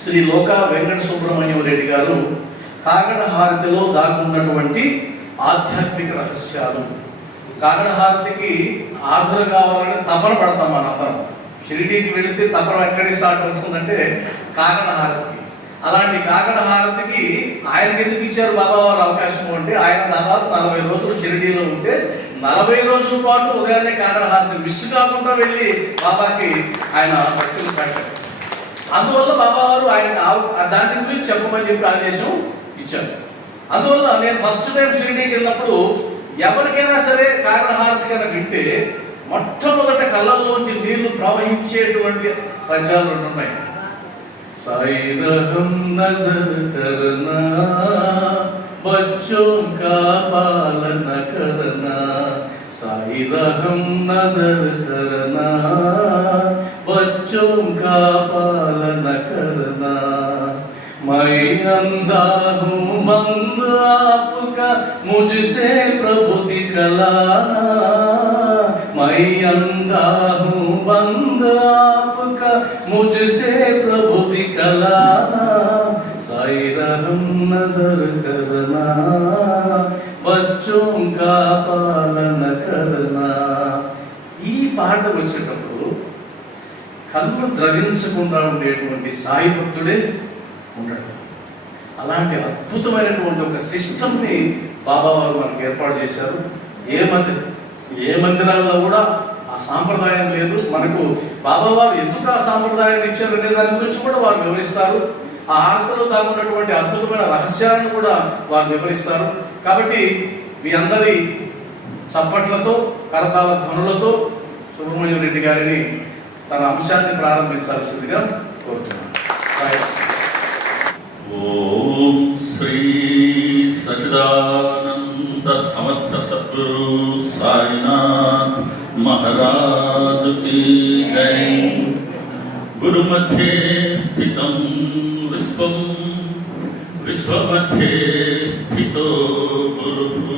శ్రీ లోకా వెంకట సుబ్రహ్మణ్యం రెడ్డి గారు కాకడ హారతిలో దాగున్నటువంటి ఆధ్యాత్మిక రహస్యాలు. కాకడ హారతికి హాజరు కావాలని తపన పడతాం మనందరం. షిరిడీకి వెళితే తపన ఎక్కడికి స్టార్ట్ అవుతుందంటే కాకడ హారతికి. అలాంటి కాకడ హారతికి ఆయనకి ఎందుకు ఇచ్చారు బాబా వారు అవకాశం అంటే, ఆయన దాదాపు 40 రోజులు షిరిడీలో ఉంటే 40 రోజుల పాటు ఉదయాన్నే కాకడ హారతి మిస్ కాకుండా వెళ్ళి బాబాకి ఆయన భక్తులు పెట్టారు. అందువల్ల బాబా వారు ఆయన దాని గురించి చెప్పమని చెప్పి ఆదేశం ఇచ్చారు. అందువల్ల నేను ఫస్ట్ టైం షిరిడీకి వెళ్ళినప్పుడు ఎవరికైనా సరే కాకడ హారతి కనుక వింటే మొట్టమొదట కళ్ళల్లోంచి నీళ్లు ప్రవహించేటువంటి పద్యాలు 2 ఉన్నాయి. సాయి రహం నజర్ కరనా బచ్చోं का पालन करना, साई रहम नजर करना बच्चों का पालन करना, मैं अंधा हूँ बंद आपका मुझसे प्रभु दिखलाना, मैं अंधा हूँ बंद आपका मुझसे प्रभु दिखलाना, साई रहम नजर करना बच्चों का पालन करना. ఈ పాట వచ్చేటప్పుడు కళ్ళు ద్రవించకుండా ఉండేటువంటి సాయి భక్తుడే ఉండడు. అలాంటి అద్భుతమైనటువంటి ఒక సిస్టమ్ని బాబా వారు మనకు ఏర్పాటు చేశారు. ఏ మందిరాల్లో కూడా ఆ సాంప్రదాయం లేదు. మనకు బాబా వారు ఎందుకు ఆ సాంప్రదాయాన్ని ఇచ్చారనే దాని గురించి కూడా వారు వివరిస్తారు. ఆ ఆర్తలో దాగున్నటువంటి అద్భుతమైన రహస్యాలను కూడా వారు వివరిస్తారు. కాబట్టి మీ అందరి చప్పట్లతో కరతాళ ధ్వనులతో సుబ్రహ్మణ్యం రెడ్డి గారిని తన అంశాన్ని ప్రారంభించాల్సిందిగా కోరుతున్నాను. ఓం శ్రీ సచిదానంద సమర్థ సద్గురు సాయినాథ్ మహారాజ్ की जय. गुरु मध्ये स्थितं विश्वं विश्वमध्ये स्थितो गुरुः,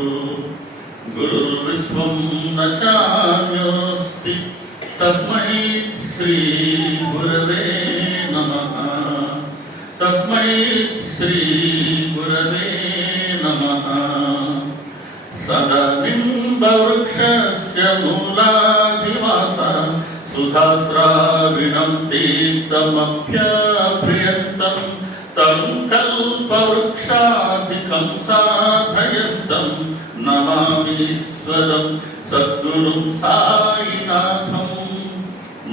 गुरुर्विश्वं न चान्योऽस्ति तस्मै श्री गुरवे नमः, तस्मै श्री गुरवे नमः. सदा निम्बवृक्षस्य मूलाधिवासा सुधास्राविणं तीर्थमभ्यप्रियन्तं तं कल्पवृक्षाधिकं साधयन्तं नमामीश्वरं सद्गुरुं साईनाथं,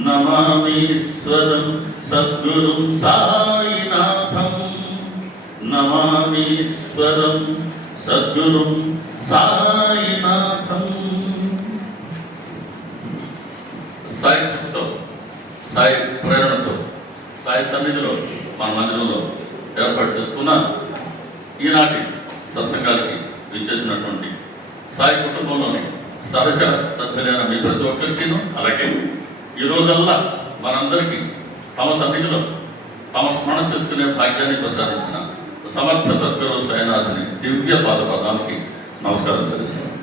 नमामीश्वरं सद्गुरुं साईनाथं, नमामीश्वरं सद्गुरुं साईनाथं. సాయి కృపతో, సాయి ప్రేరణతో, సాయి సన్నిధిలో మన మందిరంలో ఏర్పాటు చేసుకున్న ఈనాటి సత్సంగానికి విచ్చేసినటువంటి సాయి కుటుంబంలోని సహజ సభ్యులైన మీ ప్రతి ఒక్కరికి, అలాగే ఈ రోజల్లా మనందరికీ తమ సన్నిధిలో తమ స్మరణ చేసుకునే భాగ్యాన్ని ప్రసాదించిన సమర్థ సద్గురు సాయినాథుని దివ్య పాదపదానికి నమస్కారం చేస్తున్నాం.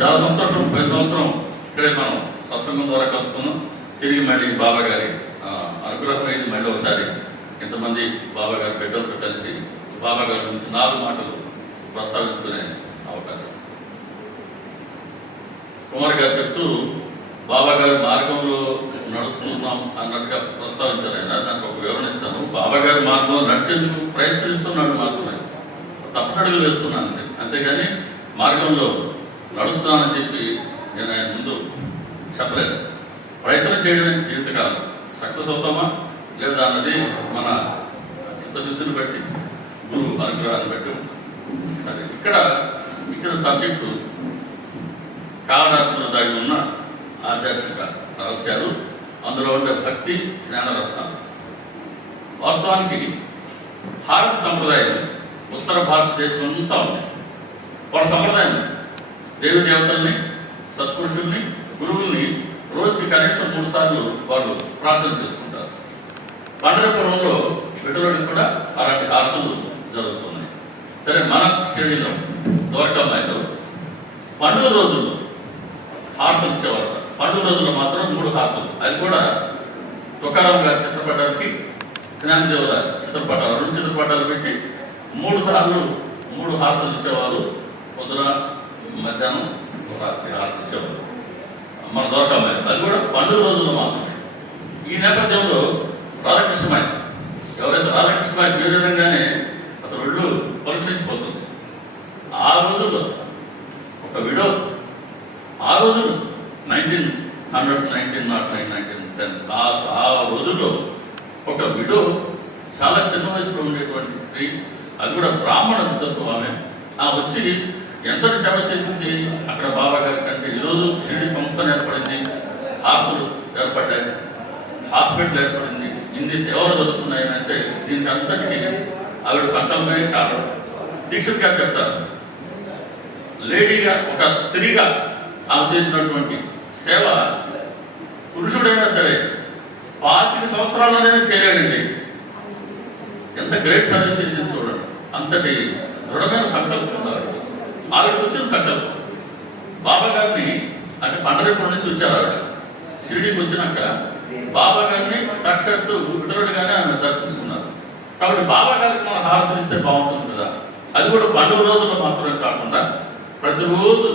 చాలా సంతోషం. ప్రతి సంవత్సరం ఇక్కడే మనం సత్సంగం ద్వారా కలుసుకున్నాం. తిరిగి మళ్ళీ బాబా గారి అనుగ్రహం అయింది. మళ్ళీ ఒకసారి ఇంతమంది బాబా గారి బిడ్డలతో కలిసి బాబా గారి గురించి 4 మాటలు ప్రస్తావించుకునే అవకాశం. కుమార్ గారు చెప్తూ బాబా గారి మార్గంలో నడుస్తున్నాం అన్నట్టుగా ప్రస్తావించారు. ఆయన దానికి ఒక వివరణ ఇస్తాను. బాబా గారి మార్గంలో నడిచేందుకు ప్రయత్నిస్తున్నాడు మాత్రమే, తప్పటడుగులు వేస్తున్నాను అంతేగాని మార్గంలో నడుస్తున్నానని చెప్పి నేను ఆయన ముందు చెప్పలేదు. ప్రయత్నం చేయడమే జీవితకాలం. సక్సెస్ అవుతామా లేదా అన్నది మన చిత్తశుద్ధిని బట్టి, గురువు అనుగ్రహాన్ని బట్టి. సరే, ఇక్కడ ఇచ్చిన సబ్జెక్టు కాలరాత్రులు దాగి ఉన్న ఆధ్యాత్మిక రహస్యాలు, అందులో ఉండే భక్తి జ్ఞానరత్నాలు. వాస్తవానికి భారత సంప్రదాయం ఉత్తర భారతదేశం అంతా ఉంది. వాళ్ళ సంప్రదాయం దేవి దేవతల్ని, సత్పురుషుల్ని, గురువుల్ని రోజుకి కనీసం 3 సార్లు వాళ్ళు ప్రార్థన చేసుకుంటారు. పండరపురంలో విటలోకి కూడా అలాంటి హారతులు జరుగుతున్నాయి. సరే, మన షిరిడీలో ద్వారకామాయిలో పండుగ రోజుల్లో హారతులు ఇచ్చేవారు. పండుగ రోజుల్లో మాత్రం 3 హారతులు. అది కూడా తుకారాం గారి చిత్రపటానికి జ్ఞానదేవుల చిత్రపటాలు 2 చిత్రపటాలు పెట్టి 3 సార్లు 3 హారతులు ఇచ్చేవారు. పొద్దున, మధ్యాహ్నం, రాత్రి హారతులు ఇచ్చేవారు మన దొరకమ్మాయి. అది కూడా పండుగ రోజుల్లో మాత్రమే. ఈ నేపథ్యంలో రాధాకృష్ణమాయి, ఎవరైతే రాధాకృష్ణమాయి ఏ విధంగానే అసలు ఒళ్ళు పరిగణించిపోతుంది. ఆ రోజుల్లో ఒక విడో, ఆ రోజుల్లో 1900s, 1909, 1910 ఆ రోజుల్లో ఒక విడో, చాలా చిన్న వయసులో ఉండేటువంటి స్త్రీ, అది కూడా బ్రాహ్మణ వృద్ధతో ఆమె వచ్చి ఎంతటి సేవ చేసింది అక్కడ బాబా గారి కంటే. ఈరోజు షిరిడి సంస్థను ఏర్పడింది, హార్తులు ఏర్పడ్డాయి, హాస్పిటల్ ఏర్పడింది, ఇన్ని సేవలు జరుగుతున్నాయి అంటే దీనికి అంతటికీ ఆవిడ సంకల్పమే కారణం. దీక్షిత్ గారు చెప్తారు, లేడీగా ఒక స్త్రీగా ఆమె చేసినటువంటి సేవ పురుషుడైనా సరే 25 సంవత్సరాల్లోనే చేయలేడండి. ఎంత గ్రేట్ సర్వీస్ చేసింది చూడండి. అంతటి దృఢమైన సంకల్పం ఉన్నారు. ఆవిడకి వచ్చిన సంకల్పం. బాబా గారిని అంటే పండరీపురం నుంచి వచ్చారు ఆవిడ. షిరిడీకి వచ్చినాక బాబా గారిని సాక్షాత్తు విఠలుడిగానే ఆమె దర్శించుకున్నారు. కాబట్టి బాబా గారికి మనం హారతులు ఇస్తే బాగుంటుంది కదా. అది కూడా పండుగ రోజుల్లో మాత్రమే కాకుండా ప్రతిరోజు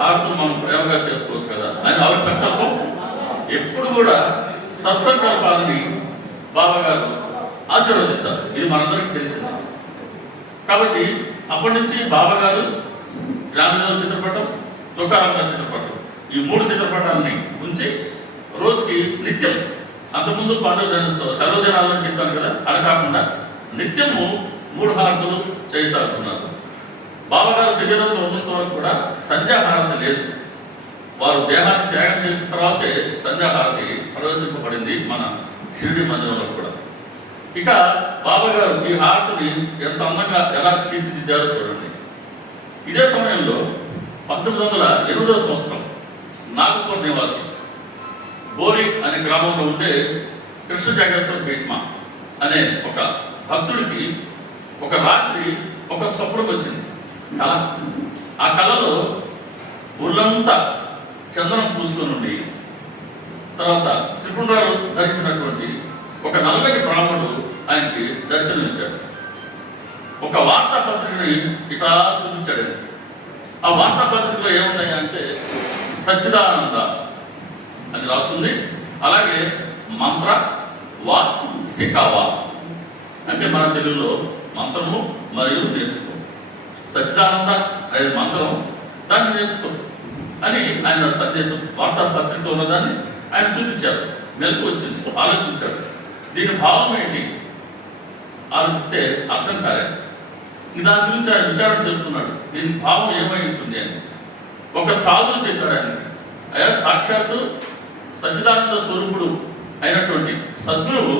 హారతులు మనం ప్రేమగా చేసుకోవచ్చు కదా అని ఆవిడ సంకల్పం. ఎప్పుడు కూడా సత్సంకల్పాలని బాబా గారు ఆశీర్వదిస్తారు. ఇది మనందరికీ తెలిసింది. కాబట్టి అప్పటి నుంచి బాబా గారు జ్ఞానదేవుల చిత్రపటం, తుకారాం గారి చిత్రపటం, ఈ 3 చిత్రపటాలని ఉంచి రోజుకి నిత్యం, అంతకుముందు పండుగ సర్వజనాలను చెప్పాను కదా, అలా కాకుండా నిత్యము 3 హారతులు చేయసాగుతున్నారు. బాబా గారు శరీరంలో ఉన్నంత వరకు కూడా సంధ్యాహారతి లేదు. వారు దేహాన్ని త్యాగం చేసిన తర్వాతే సంధ్యాహారతి ప్రవేశింపబడింది మన షిరిడి మందిరంలో కూడా. ఇక బాబా గారు ఈ హారతిని ఎంత అందంగా ఎలా తీర్చిదిద్దారో చూడండి. ఇదే సమయంలో 1908వ సంవత్సరం నాగపూర్ నివాసి బోరి అనే గ్రామంలో ఉండే కృష్ణ జగేశ్వర భీష్మ అనే ఒక భక్తుడికి ఒక రాత్రి ఒక స్వప్నం వచ్చింది, కళ. ఆ కళలో ఊళ్ళంతా చందనం పూసుకొని ఉండి, తర్వాత త్రిపుండ్రాలు ధరించినటువంటి ఒక నల్లటి బ్రాహ్మణుడు ఆయనకి దర్శనమిచ్చాడు. ఒక వార్తాపత్రికని ఇట్లా చూపించాడు. ఆ వార్తాపత్రికలో ఏమున్నాయి అంటే సచ్చిదానంద అని రాస్తుంది. అలాగే మంత్ర వా శిఖావా అంటే మన తెలుగులో మంత్రము మరియు నేర్చుకో. సచ్చిదానంద అనేది మంత్రం, దాన్ని నేర్చుకో అని ఆయన సందేశం వార్తాపత్రికలో ఉన్నదాన్ని ఆయన చూపించారు. మెలకు వచ్చింది, ఆలోచించాడు. దీని భావం ఏంటి ఆలోచిస్తే అర్థం కాలేదు. దాని గురించి ఆయన విచారణ చేస్తున్నాడు. దీని భావం ఏమై ఉంటుంది అని ఒక సాధువు చెప్పారు ఆయనకి, అయ్యా సాక్షాత్తు సచ్చిదానంద స్వరూపుడు అయినటువంటి సద్గురువు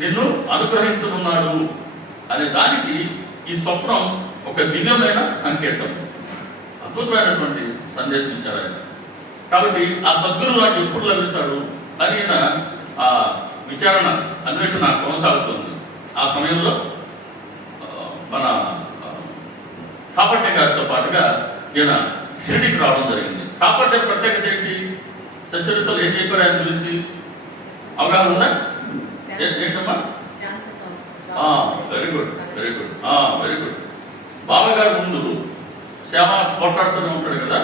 నిన్ను అనుగ్రహించనున్నాడు అనే దానికి ఈ స్వప్నం ఒక దివ్యమైన సంకేతం, అద్భుతమైనటువంటి సందేశం ఇచ్చారు ఆయన. కాబట్టి ఆ సద్గురువు నాకు ఎప్పుడు లభిస్తాడు అని ఆ విచారణ అన్వేషణ కొనసాగుతుంది. ఆ సమయంలో మన కాపట్టే గారితో పాటుగా ఈయన షిరిడికి రావడం జరిగింది. కాపట్టే ప్రత్యేకత ఏంటి, సచరితలు ఏం చెప్పారు ఆయన గురించి అవగాహన ఉందా? ఏంటమ్మా? Very good, very good, very good. బాబా గారి ముందు శ్యామ పోట్లాడుతూనే ఉంటాడు కదా,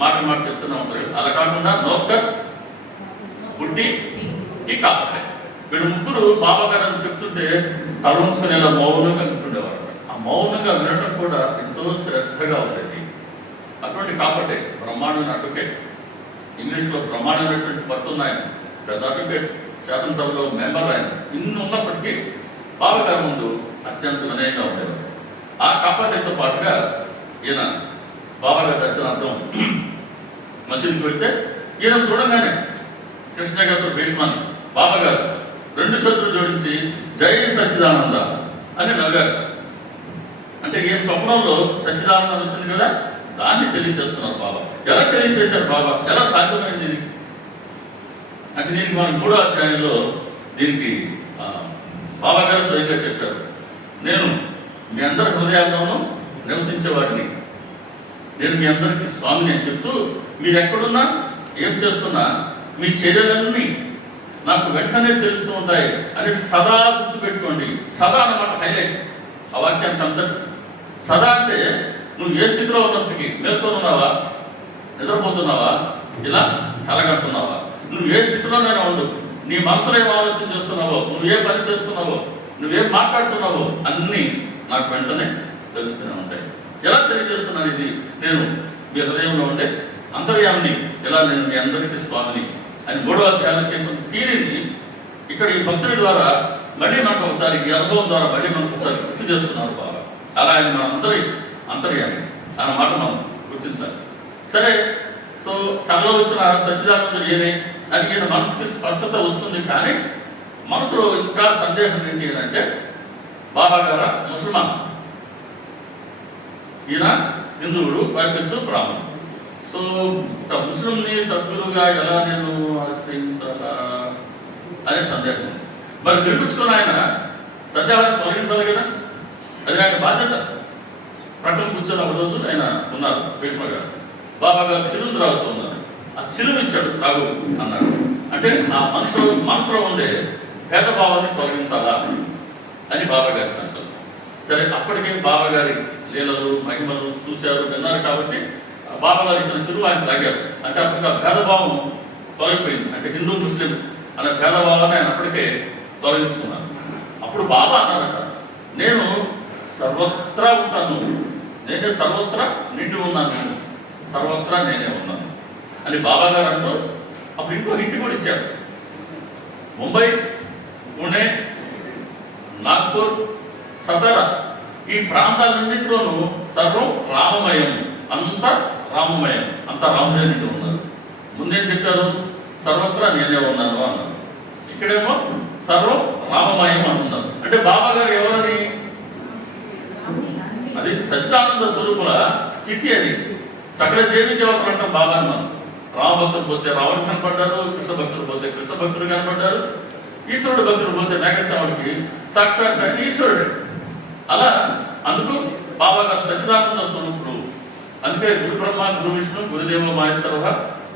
మాట మాట చెప్తూనే ఉంటాడు. అలా కాకుండా నౌకర్, బుడ్డి, ఈ కాపట్టే, వీడు ముగ్గురు బాబా గారు అని చెప్తుంటే తల ఉంచుకొని ఇలా మౌనంగా వింటుండేవారు. ఆ మౌనంగా వినడం కూడా ఎంతో శ్రద్ధగా ఉండేది. అటువంటి కాపట్టే బ్రహ్మాండమైన అడ్వకేట్, ఇంగ్లీష్లో బ్రహ్మాండమైనటువంటి పట్టున్న ఆయన, పెద్ద అడ్వకేట్, శాసనసభలో మెంబర్ ఆయన. ఇన్ని ఉన్నప్పటికీ బాబా గారి ముందు అత్యంత వినయంగా ఉండేవారు. ఆ కాపట్టేతో పాటుగా ఈయన బాబా గారి దర్శనార్థం మసీదుకి వెళ్తే ఈయన చూడగానే కృష్ణకేశ్వర భీష్మాని బాబా గారు 2 చేతులు జోడించి జై సచ్చిదానంద అని నవ్వారు. అంటే ఈయన స్వప్నంలో సచ్చిదానందం వచ్చింది కదా, దాన్ని తెలియజేస్తున్నారు బాబా. ఎలా తెలియజేశారు బాబా, ఎలా సాధ్యమైంది ఇది అంటే దీనికి మన 3వ అధ్యాయంలో దీనికి బాబా గారు స్వయంగా చెప్పారు. నేను మీ అందరి హృదయాల్లోనూ నివసించేవాడిని, నేను మీ అందరికీ స్వామిని అని చెప్తూ మీరు ఎక్కడున్నా ఏం చేస్తున్నా మీ చర్యలన్నీ నాకు వెంటనే తెలుస్తూ ఉంటాయి అని సదా గుర్తుపెట్టుకోండి. సదా అన్నమాట హైలైట్ ఆ వాక్యానికి అంతటి. సదా అంటే నువ్వు ఏ స్థితిలో ఉన్నప్పటికీ, మేల్కొనున్నావా, నిద్రపోతున్నావా, ఇలా కలగంటున్నావా, నువ్వు ఏ స్థితిలోనైనా ఉండు, నీ మనసులో ఏం ఆలోచన చేస్తున్నావో, నువ్వు ఏ పని చేస్తున్నావో, నువ్వేం మాట్లాడుతున్నావో అన్నీ నాకు వెంటనే తెలుస్తూనే ఉంటాయి. ఎలా తెలియజేస్తున్నాను ఇది? నేను మీ హృదయంలో ఉండే అంతర్యామిని, ఇలా నేను మీ అందరికీ స్వామిని అని 3వ అధ్యాయం చెప్పిన తీరిని ఇక్కడ ఈ భక్తుడి ద్వారా మళ్ళీ మనకు ఒకసారి, ఈ అనుభవం ద్వారా మళ్ళీ మనకు ఒకసారి గుర్తు చేస్తున్నారు బాగా. అలా ఆయన మన అందరి అంతర్యామి అన్నమాట మనం గుర్తించాలి. సరే, సో కళలో వచ్చిన సచ్చిదానందుడు ఏనే అని ఈయన మనసుకి స్పష్టత వస్తుంది. కానీ మనసులో ఇంకా సందేహం ఏంటి అని అంటే, బాబా గారా ముసల్మాన్, ఈయన హిందువుడు, పైపెచ్చు బ్రాహ్మణుడు. సో ముస్లింని సభ్యులుగా ఎలా నేను ఆశ్రయించాలా అనే సందేహం. మరి పిలిపించుకుని ఆయన సందేహాన్ని తొలగించాలి కదా, అది ఆయన బాధ్యత. ప్రకటన కూర్చొని ఒక రోజు ఆయన ఉన్నారు భీష్మ గారు, బాబా గారు చిలుము త్రాగుతూ ఉన్నారు. ఆ చిలుము ఇచ్చాడు తాగు అన్నాడు. అంటే ఆ మనసులో ఉండే భేదభావాన్ని తొలగించాలా అని బాబా గారి సంకల్పం. సరే, అప్పటికే బాబా గారి లీలలు మహిమలు చూశారు, విన్నారు. కాబట్టి బాబా గారు ఇచ్చిన చిలుము ఆయన తాగారు. అంటే అప్పటికి ఆ భేదభావం తొలగిపోయింది. అంటే హిందూ ముస్లిం అనే భేదభావాన్ని ఆయన అప్పటికే తొలగించుకున్నారు. అప్పుడు బాబా అన్నారట, నేను సర్వత్రా ఉంటాను, నేనే సర్వత్రా నిండి ఉన్నాను, సర్వత్రా నేనే ఉన్నాను అని బాబా గారు అంటూ అప్పుడు ఇంకో హింట్ కూడా ఇచ్చారు. ముంబై, పుణే, నాగ్పూర్, సతారా ఈ ప్రాంతాలన్నింటిలోనూ సర్వం రామమయం, అంత రామమయం, అంత రాముడే నిండి ఉన్నారు. ముందేం చెప్పారు? సర్వత్రా నేనే ఉన్నాను అన్నారు. ఇక్కడేమో సర్వం రామమయం అంటున్నారు. అంటే బాబా గారు ఎవరని? అది సచ్చిదానంద స్వరూపుల స్థితి. అది సకల దేవి దేవతలు అంటాం బాబా అన్నాం. రామభక్తులు పోతే రాముడు కనపడ్డారు, కృష్ణ భక్తులు పోతే కృష్ణ భక్తులు కనపడ్డారు, ఈశ్వరుడు భక్తులు పోతే మేఘశ్యాముడికి సాక్షాత్ ఈశ్వరుడు. అలా అందుకు బాబా గారు సచ్చిదానంద స్వరూపుడు. అందుకే గురు బ్రహ్మ, గురు విష్ణు, గురుదేవ మహేశ్వర,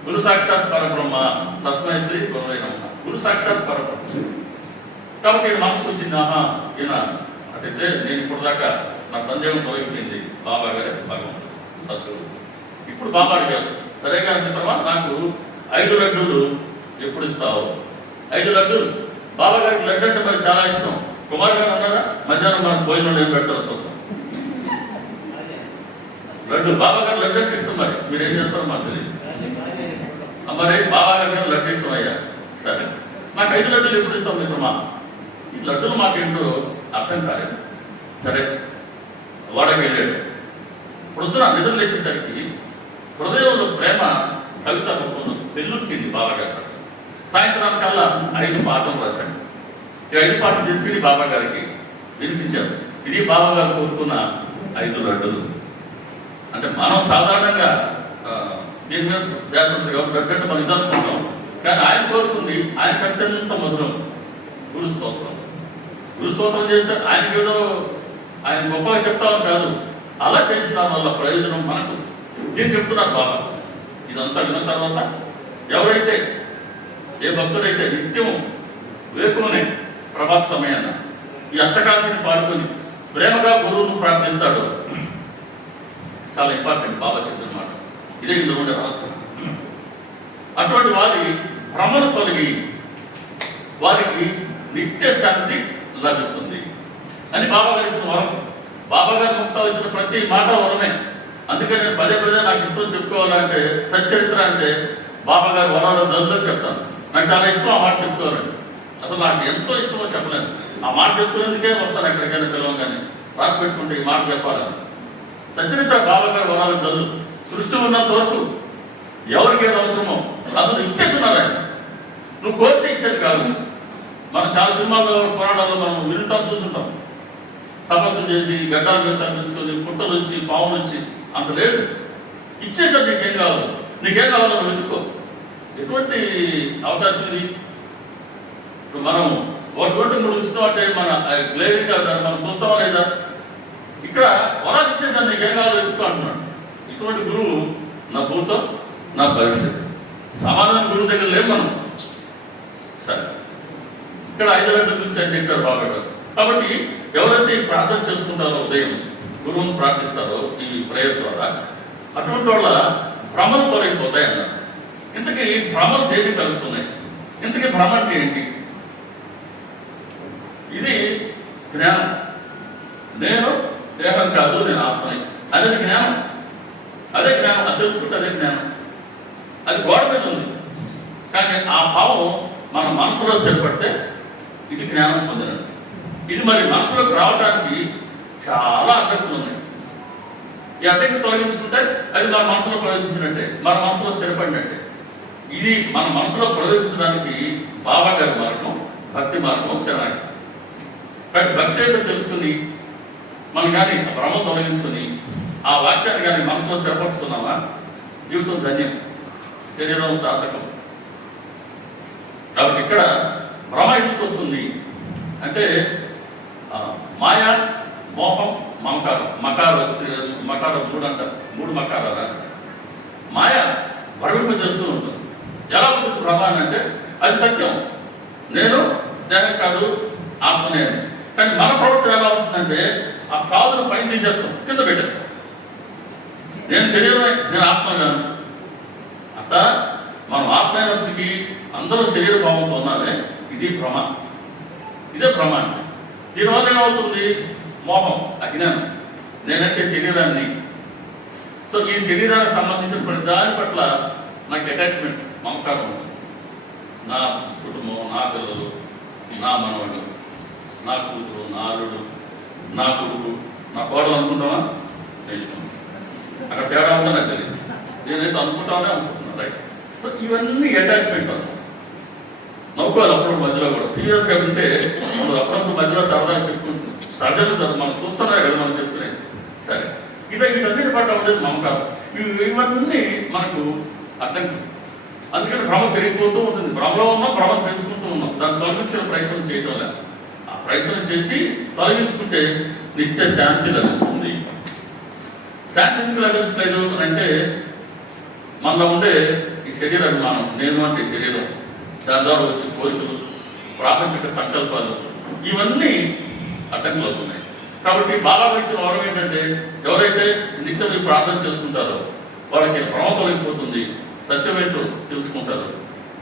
గురు సాక్షాత్ పరబ్రహ్మ, తస్మై శ్రీ గురువై నమః. గురు సాక్షాత్ పరబ్రహ్మ. కాబట్టి ఈయన మనసుకు వచ్చింది, ఆహా ఈయన అంటే నేను ఇప్పుడు దాకా నా సందేహం తొలగిపోయింది, బాబా గారే భగవంతుడు సద్గురు. ఇప్పుడు బాబా అడిగారు, సరే గారి మిత్రమా, నాకు 5 లడ్డూలు ఎప్పుడు ఇస్తావు? 5 లడ్డూలు. బాబా గారికి లడ్డు అంటే మరి చాలా ఇష్టం. కుమార్ గారు అన్నారా, మధ్యాహ్నం మనకు భోజనం ఏం పెట్టారు చూద్దాం. లడ్డు బాబా గారు లడ్డు అంటే ఇష్టం. మరి మీరు ఏం చేస్తారో మాకు తెలియదు. మరి బాబా గారికి లడ్డు ఇష్టం అయ్యా. సరే, నాకు 5 లడ్డూలు ఎప్పుడు ఇస్తాం మిత్రమా? ఈ లడ్డూలు మాకేంటో అర్థం కాలేదు. సరే, వాడకి వెళ్ళాడు. పొద్దున నిద్రలు వచ్చేసరికి హృదయంలో ప్రేమ కవిత రూపంలో పెళ్ళుక్కింది బాబా గారు. సాయంత్రానికల్లా 5 పాటలు రాశాడు. ఈ 5 పాటలు తీసుకెళ్ళి బాబా గారికి వినిపించారు. ఇది బాబా గారు కోరుకున్న 5 లడ్డూలు. అంటే మనం సాధారణంగా దీని మీద వ్యాసం లడ్డు మనం ఇది అనుకుంటాం. కానీ ఆయన కోరుకుంది ఆయనకు అత్యంత మధురం గురు స్తోత్రం. గురు స్తోత్రం చేస్తే ఆయనకి ఏదో ఆయన గొప్పగా చెప్తామని కాదు, అలా చేసిన వల్ల ప్రయోజనం మనకు. దీన్ని చెప్తున్నారు బాబా. ఇదంతా విన్న తర్వాత ఎవరైతే, ఏ భక్తుడైతే నిత్యం వేకునే ప్రభాత సమయాన్ని ఈ అష్టకాశిని పాడుకొని ప్రేమగా గురువును ప్రార్థిస్తాడో, చాలా ఇంపార్టెంట్ బాబా చెప్పిన మాట. ఇదే ఇందులో ఉండే రహస్యం. అటువంటి వారి భ్రమను తొలగి వారికి నిత్య శాంతి లభిస్తుంది అని బాబా గారు ఇచ్చిన వరం. బాబా గారు ముక్తాలు ఇచ్చిన ప్రతి మాట వరమే. అందుకే నేను పదే నాకు ఇష్టం చెప్పుకోవాలంటే, సచ్చరిత్ర అంటే బాబా గారు వరాల జల్లులో చెప్తాను. నాకు చాలా ఇష్టం ఆ మాట చెప్పుకోవాలండి. అసలు నాకు ఎంతో ఇష్టమో చెప్పలేను. ఆ మాట చెప్పుకునేందుకే వస్తాను ఎక్కడికైనా పిలవగానే, రాసి పెట్టుకుంటే ఈ మాట చెప్పాలని. సచ్చరిత్ర బాబా గారు వరాల జల్లు. సృష్టి ఉన్నంత వరకు ఎవరికి ఏది అవసరమో అందులో ఇచ్చేస్తున్నారు ఆయన. నువ్వు కోరితే ఇచ్చేది కాదు. మనం చాలా సినిమాల్లో, పురాణాల్లో మనం వింటాం, చూసుంటాం. తపస్సు చేసి గడ్డాలు వేసాలు పెంచుకొని పుట్టలు వచ్చి పావులు వచ్చి అంత లేదు. ఇచ్చేసాడు. నీకేం కావాలి, నీకేం కావాలో నువ్వు వెతుక్కో. ఎటువంటి అవకాశం ఇది? ఇప్పుడు మనం 1-3 ఇస్తాం అంటే మన గ్లేరింగ్ మనం చూస్తామా లేదా? ఇక్కడ వరాలు ఇచ్చేసాడు, నీకేం కావాలో వెతుక్కో అంటున్నాడు. ఇటువంటి గురువు నా భూతం, నా భవిష్యత్తు. సమాధానం గురువు దగ్గర లేవు మనం. సరే. ఇక్కడ 5 గంటల గురించి అని చెప్పారు బాబా గారు. కాబట్టి ఎవరైతే ఈ ప్రార్థన చేసుకుంటారో ఉదయం గురువుని ప్రార్థిస్తారో ఈ ప్రేయర్ ద్వారా అటువంటి వాళ్ళ భ్రమలు తొలగిపోతాయి అన్నారు. ఇంతకీ భ్రమలు దేనికి కలుగుతున్నాయి? ఇంతకీ భ్రమ అంటే ఏంటి? ఇది జ్ఞానం. నేను దేహం కాదు, నేను ఆత్మని అనేది జ్ఞానం. అదే జ్ఞానం, అది తెలుసుకుంటే అదే జ్ఞానం. అది గోడ మీద ఉంది, కానీ ఆ భావం మన మనసులో స్థిరపడితే ఇది జ్ఞానం పొందినట్టు. ఇది మరి మనసులోకి రావడానికి చాలా అడ్డంకులు ఉన్నాయి. ఈ అడ్డంకి తొలగించుకుంటే అది మన మనసులో ప్రవేశించినట్టే, మన మనసులో స్థిరపడినట్టే. ఇది మన మనసులో ప్రవేశించడానికి బాబా గారి మార్గం, భక్తి మార్గం, శరణాగతి. కాబట్టి భక్తి ఏంటో తెలుసుకుని మనం కానీ భ్రమం తొలగించుకొని ఆ వాక్యాన్ని కానీ మనసులో స్థిరపరచుకున్నామా జీవితం ధన్యం, శరీరం సార్థకం. కాబట్టి ఇక్కడ భ్రమ ఎందుకు వస్తుంది అంటే మాయా, మోహం, మమకారం. మకారం 3 అంటారు, 3 మకారాలు. మాయ భ్రమింప చేస్తూ ఉంటుంది. ఎలా ఉంటుంది భ్రమ అంటే అది సత్యం, నేను దేహం కాదు, ఆత్మనే. కానీ మన ప్రవర్తన ఎలా ఉంటుందంటే ఆ కాదును పైన తీసేస్తాం, కింద పెట్టేస్తాం. నేను శరీరమే, నేను ఆత్మగాను. అట్లా మనం ఆత్మ అయినప్పటికీ అందరూ శరీర భావంతో ఉన్నామే. ఇది భ్రమ, ఇదే భ్రమ అంటే. దీనివల్ల ఏమవుతుంది? మోహం, అజ్ఞానం. నేనంటే శరీరాన్ని. సో ఈ శరీరానికి సంబంధించిన ప్రతి దాని పట్ల నాకు అటాచ్మెంట్, మమకారం ఉంటుంది. నా కుటుంబం, నా పిల్లలు, నా మనవడు, నా కూతురు, నా అల్లుడు, నా కొడుకు, నా కోడలు అనుకుంటామా? నేర్చుకుంటాం. అక్కడ తేడా ఉందో నాకు తెలియదు. నేనైతే అనుకుంటామనే అనుకుంటున్నాను. రైట్. సో ఇవన్నీ అటాచ్మెంట్ అన్నమాట. నవ్వుకోవాలి అప్పుడు మధ్యలో కూడా. సీరియస్గా ఉంటే మనం అప్పుడప్పుడు మధ్యలో సరదాగా చెప్పుకుంటున్నాం. సహజంగా మనం చూస్తున్నాయి కదా మనం చెప్తున్నాయి. సరే, వీటన్నిటి పట్ల ఉండేది మమకారం. ఇవన్నీ మనకు అడ్డంకులు. అందుకని భ్రమ పెరిగిపోతూ ఉంటుంది. భ్రమలో ఉన్నాం, భ్రమను పెంచుకుంటూ ఉన్నాం. దాన్ని తొలగించిన ప్రయత్నం చేయటం లేదు. ఆ ప్రయత్నం చేసి తొలగించుకుంటే నిత్య శాంతి లభిస్తుంది. శాంతి ఎందుకు లభిస్తలేదు అంటే మనలో ఉండే ఈ శరీర అభిమానం, నేను అంటే శరీరం, దాని ద్వారా వచ్చే కోరికలు, ప్రాపంచిక సంకల్పాలు, ఇవన్నీ అడ్డంకులు అవుతున్నాయి. కాబట్టి బాగా ఇచ్చిన వరం ఏంటంటే ఎవరైతే నిత్యం ప్రార్థన చేసుకుంటారో వాళ్ళకి భ్రమ తొలగిపోతుంది, సత్యమేంటో తెలుసుకుంటారు,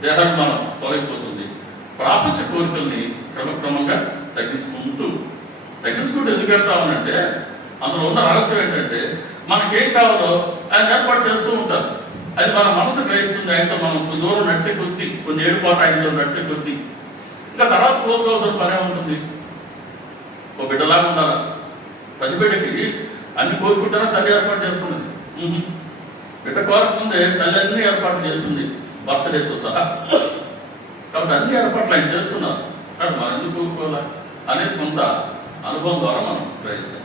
దేహాభిమానం తొలగిపోతుంది, ప్రాపంచ కోరికల్ని క్రమక్రమంగా తగ్గించుకుంటూ ఎందుకు వెళ్తామనంటే అందులో ఉన్న రహస్యం ఏంటంటే మనకేం కావాలో ఆయన ఏర్పాటు చేస్తూ ఉంటారు. అది మన మనసు గ్రహిస్తుంది. ఆయనతో మనం దూరం నడిచే కొద్దీ, కొన్ని ఏడుపాటు ఆయనతో నడిచే కొద్దీ ఇంకా తర్వాత కోరుకోవాల్సిన పనే ఉంటుంది. ఓ బిడ్డలాగా ఉండాలా. పసిబిడ్డకి అన్ని కోరుకుంటారా తల్లి ఏర్పాటు చేస్తుంది. బిడ్డ కోరకముందే తల్లి అన్ని ఏర్పాటు చేస్తుంది, బర్త్డేతో సహా. కాబట్టి అన్ని ఏర్పాట్లు ఆయన చేస్తున్నారు. కాబట్టి మనం ఎందుకు కోరుకోవాలా అనేది కొంత అనుభవం ద్వారా మనం గ్రహిస్తాం.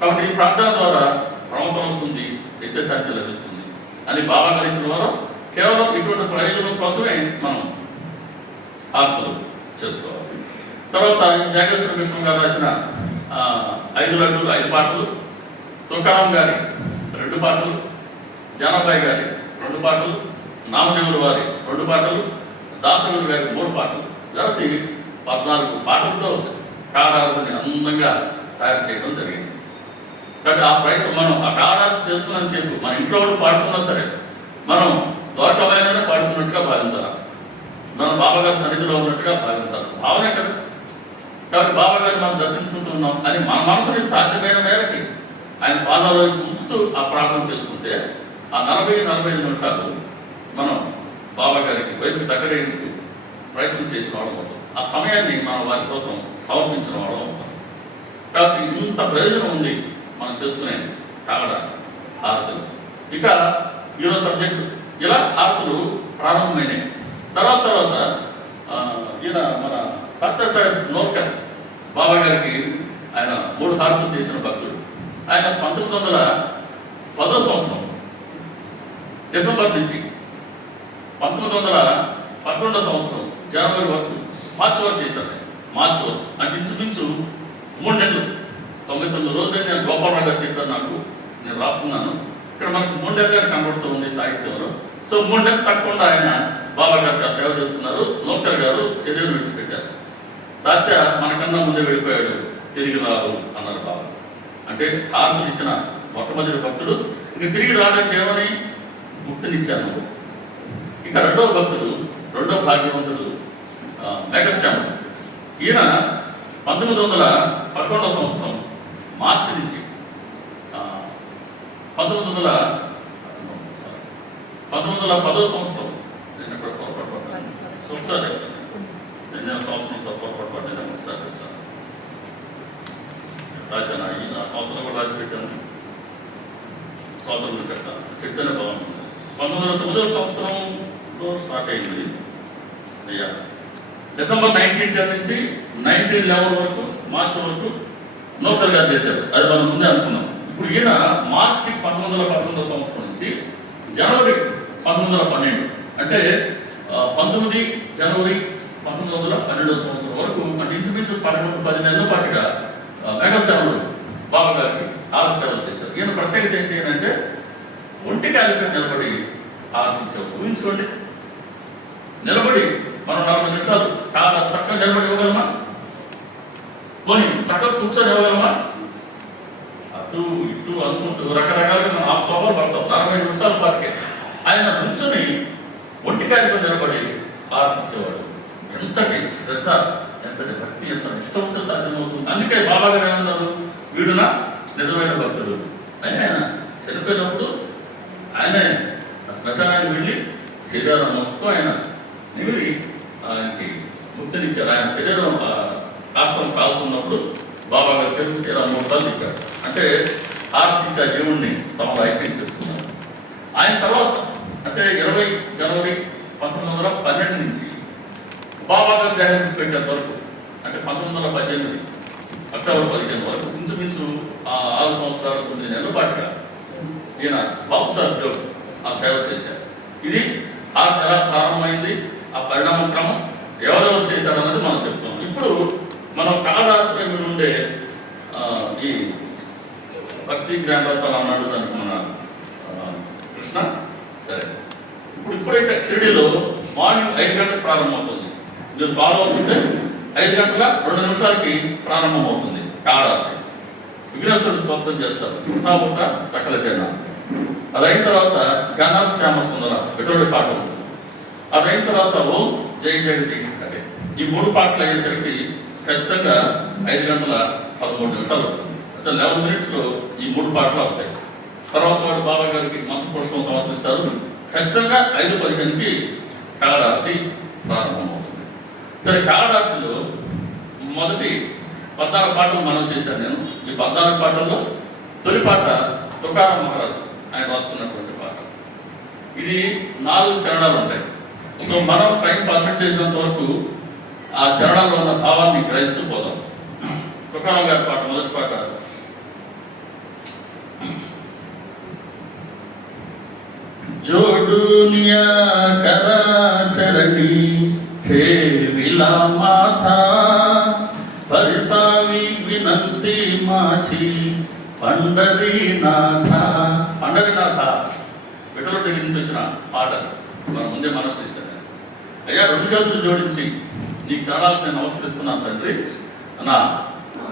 కాబట్టి ఈ ప్రార్థన ద్వారా భ్రమతమవుతుంది, నిత్యశాంతి లభిస్తుంది అని బాబా గలిచిన వారు కేవలం ఇటువంటి ప్రయోజనం కోసమే మనం ఆత్మలు చేసుకోవాలి. తర్వాత జాగేశ్వర కృష్ణ గారు రాసిన 5 లడ్డూలు 5 పాటలు, తుకారాం గారి 2 పాటలు, జానాబాయి గారి 2 పాటలు, నామదేవుల వారి 2 పాటలు, దాసరాజు గారి 3 పాటలు కలిసి 14 పాటలతో కాడాలని అందంగా తయారు చేయడం జరిగింది. కాబట్టి ఆ ప్రయత్నం మనం ఆ కాడాలు చేసుకున్నంతసేపు మన ఇంట్లో వాళ్ళు పాడుకున్నా సరే మనం దోటమైనా పాడుకున్నట్టుగా భావించాలి, మన బాబాగారి సన్నిధిలో ఉన్నట్టుగా భావించాలి. భావనే కదా. కాబట్టి బాబాగారిని మనం దర్శించుకుంటూ ఉన్నాం అని మన మనసుని సాధ్యమైన మేరకి ఆయన పాలలో ఉంచుతూ ఆ ప్రార్థన చేసుకుంటే ఆ 40-45 నిమిషాలు మనం బాబాగారికి వైపు దగ్గరేందుకు ప్రయత్నం చేసిన వాళ్ళం అవుతాం. ఆ సమయాన్ని మనం వారి కోసం సమర్పించిన వాళ్ళం అవుతాం. కాబట్టి ఇంత ప్రయోజనం ఉంది మనం చేసుకునే కాగడ హారతులు. ఇక ఈరోజు సబ్జెక్టు ఇలా హారతులు ప్రారంభమైనాయి. తర్వాత ఈయన మన తాత్యా సాహెబ్ నోర్కర్ బాబా గారికి ఆయన 3 హారతులు చేసిన భక్తుడు. ఆయన 1910వ సంవత్సరం డిసెంబర్ నుంచి 1911వ సంవత్సరం జనవరి వరకు మార్చి వరకు చేశారు. మార్చి వరకు అంటే ఇంచుమించు 3 నెలలు, 99 రోజులు. నేను గోపాలరావు గారు చెప్పాను, నాకు నేను రాసుకున్నాను. ఇక్కడ మనకు 3 నెలలు కనబడుతూ ఉంది సాహిత్యంలో. సో 3 నెలలు తప్పకుండా ఆయన బాబా గారికి సేవ చేసుకున్నారు. నోకర్ గారు శరీరం విడిచిపెట్టారు. తాత్య మనకన్నా ముందే వెళ్ళిపోయాడు, తిరిగి రాదు అన్నారు బాబా. అంటే హారతులు ఇచ్చిన మొట్టమొదటి భక్తుడు ఇక తిరిగి రాడంటే ఏమని ముక్తినిచ్చాను. ఇక రెండవ భక్తుడు, రెండవ భాగ్యవంతుడు మేఘశ్యాముడు. ఈయన 1911 సంవత్సరం మార్చి నుంచి 1910 సంవత్సరం నేను ఇక్కడ పొరపాటు సంవత్సరాలు నేను సంవత్సరం పొరపాటు నేను ఒకసారి రాశాను. ఆ సంవత్సరం కూడా రాసి పెట్టాను. సంవత్సరం గురించి చెప్తానే బాగుంటుంది. 1909 సంవత్సరంలో స్టార్ట్ అయింది. అయ్యా డిసెంబర్ 1910 నుంచి 1911 వరకు, మార్చి వరకు నౌకర్ గారు చేశారు. అది మనం ముందే అనుకున్నాం. ఇప్పుడు ఈయన మార్చి 1911 సంవత్సరం నుంచి జనవరి 1912 అంటే 19 జనవరి 1912 సంవత్సరం వరకు, అంటే ఇంచుమించు 10 నెలల పాటుగా మేఘశ్యాముడు బాబా గారికి ఆరతి సేవలు చేశారు. ఈయన ప్రత్యేకత ఏంటి అంటే ఒంటి కాలిపై నిలబడి ఆరాధించారు. ఊహించుకోండి, నిలబడి మనం 40 నిమిషాలు చక్కగా నిలబడి ఇవ్వగలమా? పోనీ చక్కగా కూర్చొని ఇవ్వగలమా? అటు ఇటు అనుకుంటూ రకరకాలుగా మనం ఆ శోభలు పడతాం. 40 నిమిషాల పాటుకే ఆయన కూర్చొని ఒంటి కాలిపై నిలబడి ఆరాధించేవాడు. ఎంతటి శ్రద్ధ, ఎంతటి భక్తి, ఎంత ఇష్టం ఉంటే సాధ్యమవుతుంది. అందుకే బాబా గారు ఏమన్నారు, వీడునా నిజమైన భక్తుడు అని. ఆయన చనిపోయినప్పుడు ఆయన శ్మశానానికి వెళ్ళి శరీరం మొత్తం ఆయన నిమిరి ఆయనకి ముక్తినిచ్చారు. ఆయన శరీరం కాష్టం కాలుతున్నప్పుడు బాబా గారు చెరువు ఇలా 3 సార్లు తిప్పారు. అంటే ఆర్తించే జీవుణ్ణి తమలో ఐక్యం చేసుకున్నారు. ఆయన తర్వాత అంటే 20 జనవరి 1912 నుంచి బాబా గారు దేహం నుంచి పెట్టేంత వరకు, అంటే 1918 అక్టోబర్ 15 వరకు ఇంచుమించు 6 సంవత్సరాలు 9 నెలల పాటుగా ఈయన బాబుసాహెబ్ జోగ్ ఆ సేవ చేశారు. ఇది ఆ ఎలా ప్రారంభమైంది, ఆ పరిణామ క్రమం ఎవరెవరు చేశారన్నది మనం చెప్తాం. ఇప్పుడు మనం కాళరాత్రి ఉండే ఈ భక్తి జ్ఞానరత్నాలు అన్నాడు దానికి మన కృష్ణ. సరే, ఇప్పుడైతే షిరిడీలో మార్నింగ్ 5 గంటలకు ప్రారంభమవుతుంది. మీరు ఫాలో అవుతుంటే 5 గంటల 2 నిమిషాలకి ప్రారంభం అవుతుంది కాళరాత్రి. విఘ్నేశ్వరుడు స్తోత్రం చేస్తారు, పుట్ట సకల జన. అదైన తర్వాత ఘనశ్యామ సుందర ఎటువంటి పాట ఉంటుంది. అదైన తర్వాత ఓం జై జగదీష్ కరే. ఈ 3 పాటలు అయ్యేసరికి ఖచ్చితంగా 5 గంటల 13 నిమిషాలు అవుతుంది. అసలు 11 మినిట్స్లో ఈ 3 పాటలు అవుతాయి. తర్వాత వాడు బాబా గారికి మంత్ర పుష్పం సమర్పిస్తారు. ఖచ్చితంగా 5:15కి కాళరాత్రి ప్రారంభమవుతుంది. సరే, కాళరాత్రిలో మొదటి 14 పాటలు మనం చేశాను నేను. ఈ 14 పాటల్లో తొలి పాట తుకారాం మహారాజ్ ఆయన రాసుకున్నటువంటి పాట. ఇది 4 చరణాలు ఉంటాయి. సో మనం టైం పర్మిట్ చేసినంత వరకు ఆ చరణాల్లో ఉన్న భావాన్ని గ్రహిస్తూ పోదాం. తుకారాం గారి పాట, మొదటి పాట. जोडुनिया करा चरणी हे विला माथा परिसावी विनंती माझी पंढरीनाथ. పండరీనాథ విఠల దగ్గర నుంచి వచ్చిన పాట మనం ముందే మనం చేశాను. అయ్యా, 2 చేతులు జోడించి నీ చరణాలకు నేను నమస్కరిస్తున్నాను తండ్రి, నా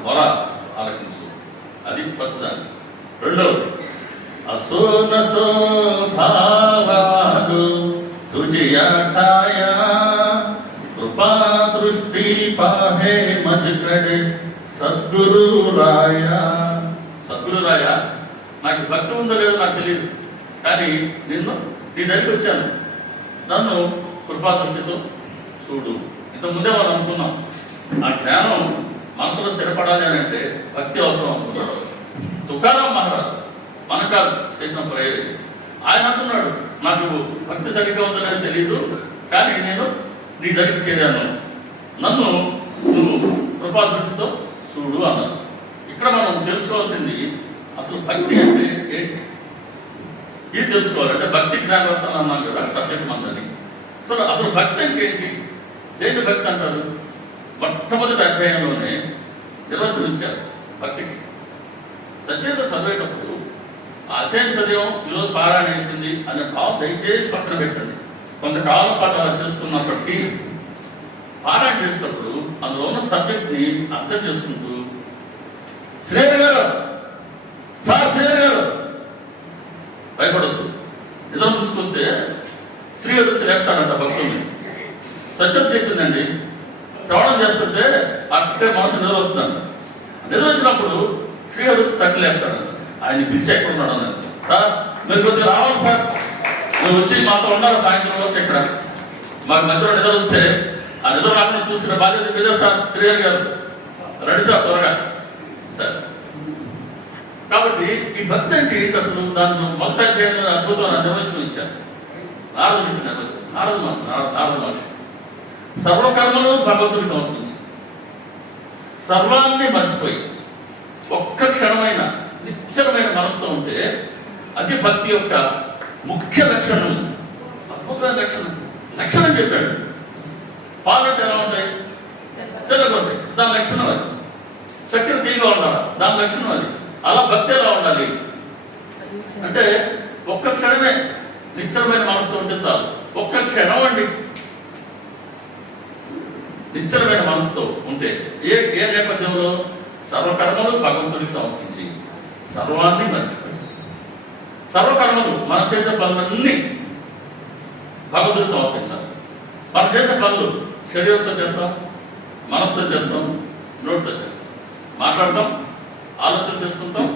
వర ఆలకించు. అది ఫస్ట్ దాన్ని. రెండవది असो नसो भावारो तुझे ठाया कृपा दृष्टि पाहे मजकडे సద్గురు రాయ. సద్గురు రాయ, నాకు భక్తి ఉందో లేదో నాకు తెలియదు, కానీ నిన్ను నీ దగ్గరికి వచ్చాను, నన్ను కృపాదృష్టితో చూడు. ఇంతకుముందే మనం అనుకున్నాం, ఆ జ్ఞానం మనసులో స్థిరపడాలి అని అంటే భక్తి అవసరం అనుకున్నాం. తుకారాం మహారాజ్ మనక చేసిన ప్రయోజనం. ఆయన అంటున్నాడు, నాకు భక్తి సరిగ్గా ఉందని తెలియదు, కానీ నేను నీ దగ్గరికి చేరాను, నన్ను నువ్వు కృపాదృష్టితో చూడు అన్నారు. ఇక్కడ మనం తెలుసుకోవాల్సింది అసలు భక్తి అంటే ఏంటి, ఇది తెలుసుకోవాలంటే భక్తి జ్ఞానరత్నాలు అన్నాను కదా సబ్జెక్ట్ మందని. అసలు భక్తి అంటే ఏంటి, దేని భక్తి అంటారు? మొట్టమొదటి అధ్యాయంలోనే నిర్వచనించారు భక్తికి. సచేత చదివేటప్పుడు ఆ అధ్యాయం చదివాం, ఈరోజు పారాయణ అయిపోయింది అనే భావం దయచేసి పక్కన పెట్టండి. కొంతకాలం పాటు అలా చేసుకున్నప్పటికీ పారాయణ చేసినప్పుడు అందులో ఉన్న సబ్జెక్ట్ని అర్థం చేసుకుంటూ శ్రీహరి గారు, సార్ శ్రీహరి గారు భయపడద్దు. నిద్ర ముంచుకొస్తే శ్రీహరి వచ్చి లేపుతాడంట భక్తుల్ని. సత్యం చెప్పిందండి, శ్రవణం చేస్తుంటే అట్టే మనసు నిద్ర వస్తుందంట. నిద్ర వచ్చినప్పుడు శ్రీహరి వచ్చి తట్టి లేపుతాడంట. ఆయన పిలిచి ఎక్కడ ఉన్నాడు అన్నాడు. సార్ మీరు కొద్దిగా రావాలి సార్, మీరు వచ్చి మాతో ఉండాలి సాయంత్రం వరకు ఇక్కడ. మాకు మధ్యలో నిద్ర వస్తే ఆ నిద్ర రాకుండా చూసుకునే బాధ్యత మీద సార్ శ్రీహరి గారు రెడీ సార్ త్వరగా సార్. కాబట్టి ఈ భక్తి అంటే ఏంటి అసలు? దాంట్లో మొదటి అధ్యాయంలో అద్భుతమైన నిర్వచనం ఇచ్చారు. నారదు ఇచ్చిన నిర్వచనం, నారదు మహర్షి సర్వకర్మలు భగవంతుడికి సమర్పించి సర్వాన్ని మర్చిపోయి ఒక్క క్షణమైన నిశ్చలమైన మనసుతో ఉంటే అది భక్తి యొక్క ముఖ్య లక్షణం. అద్భుతమైన లక్షణం చెప్పాడు. పాలంటే ఎలా ఉంటాయి? తెల్లగా ఉంటాయి, దాని లక్షణం అది. చక్కెర తీగా ఉండాలి, దాని లక్షణం అది. అలా భక్తి ఎలా ఉండాలి అంటే ఒక్క క్షణమే నిశ్చలమైన మనసుతో ఉంటే చాలు. ఒక్క క్షణం అండి నిశ్చలమైన మనసుతో ఉంటే ఏ నేపథ్యంలో? సర్వకర్మలు భగవంతుడికి సమర్పించి సర్వాన్ని మర్చిపోయి, సర్వకర్మలు మనం చేసే పనులన్నీ భగవంతుడికి సమర్పించాలి. మనం చేసే పనులు శరీరంతో చేస్తాం, మనసుతో చేస్తాం, నోటితో చేస్తాం, మాట్లాడతాం, ఆలోచన చేసుకుంటాం,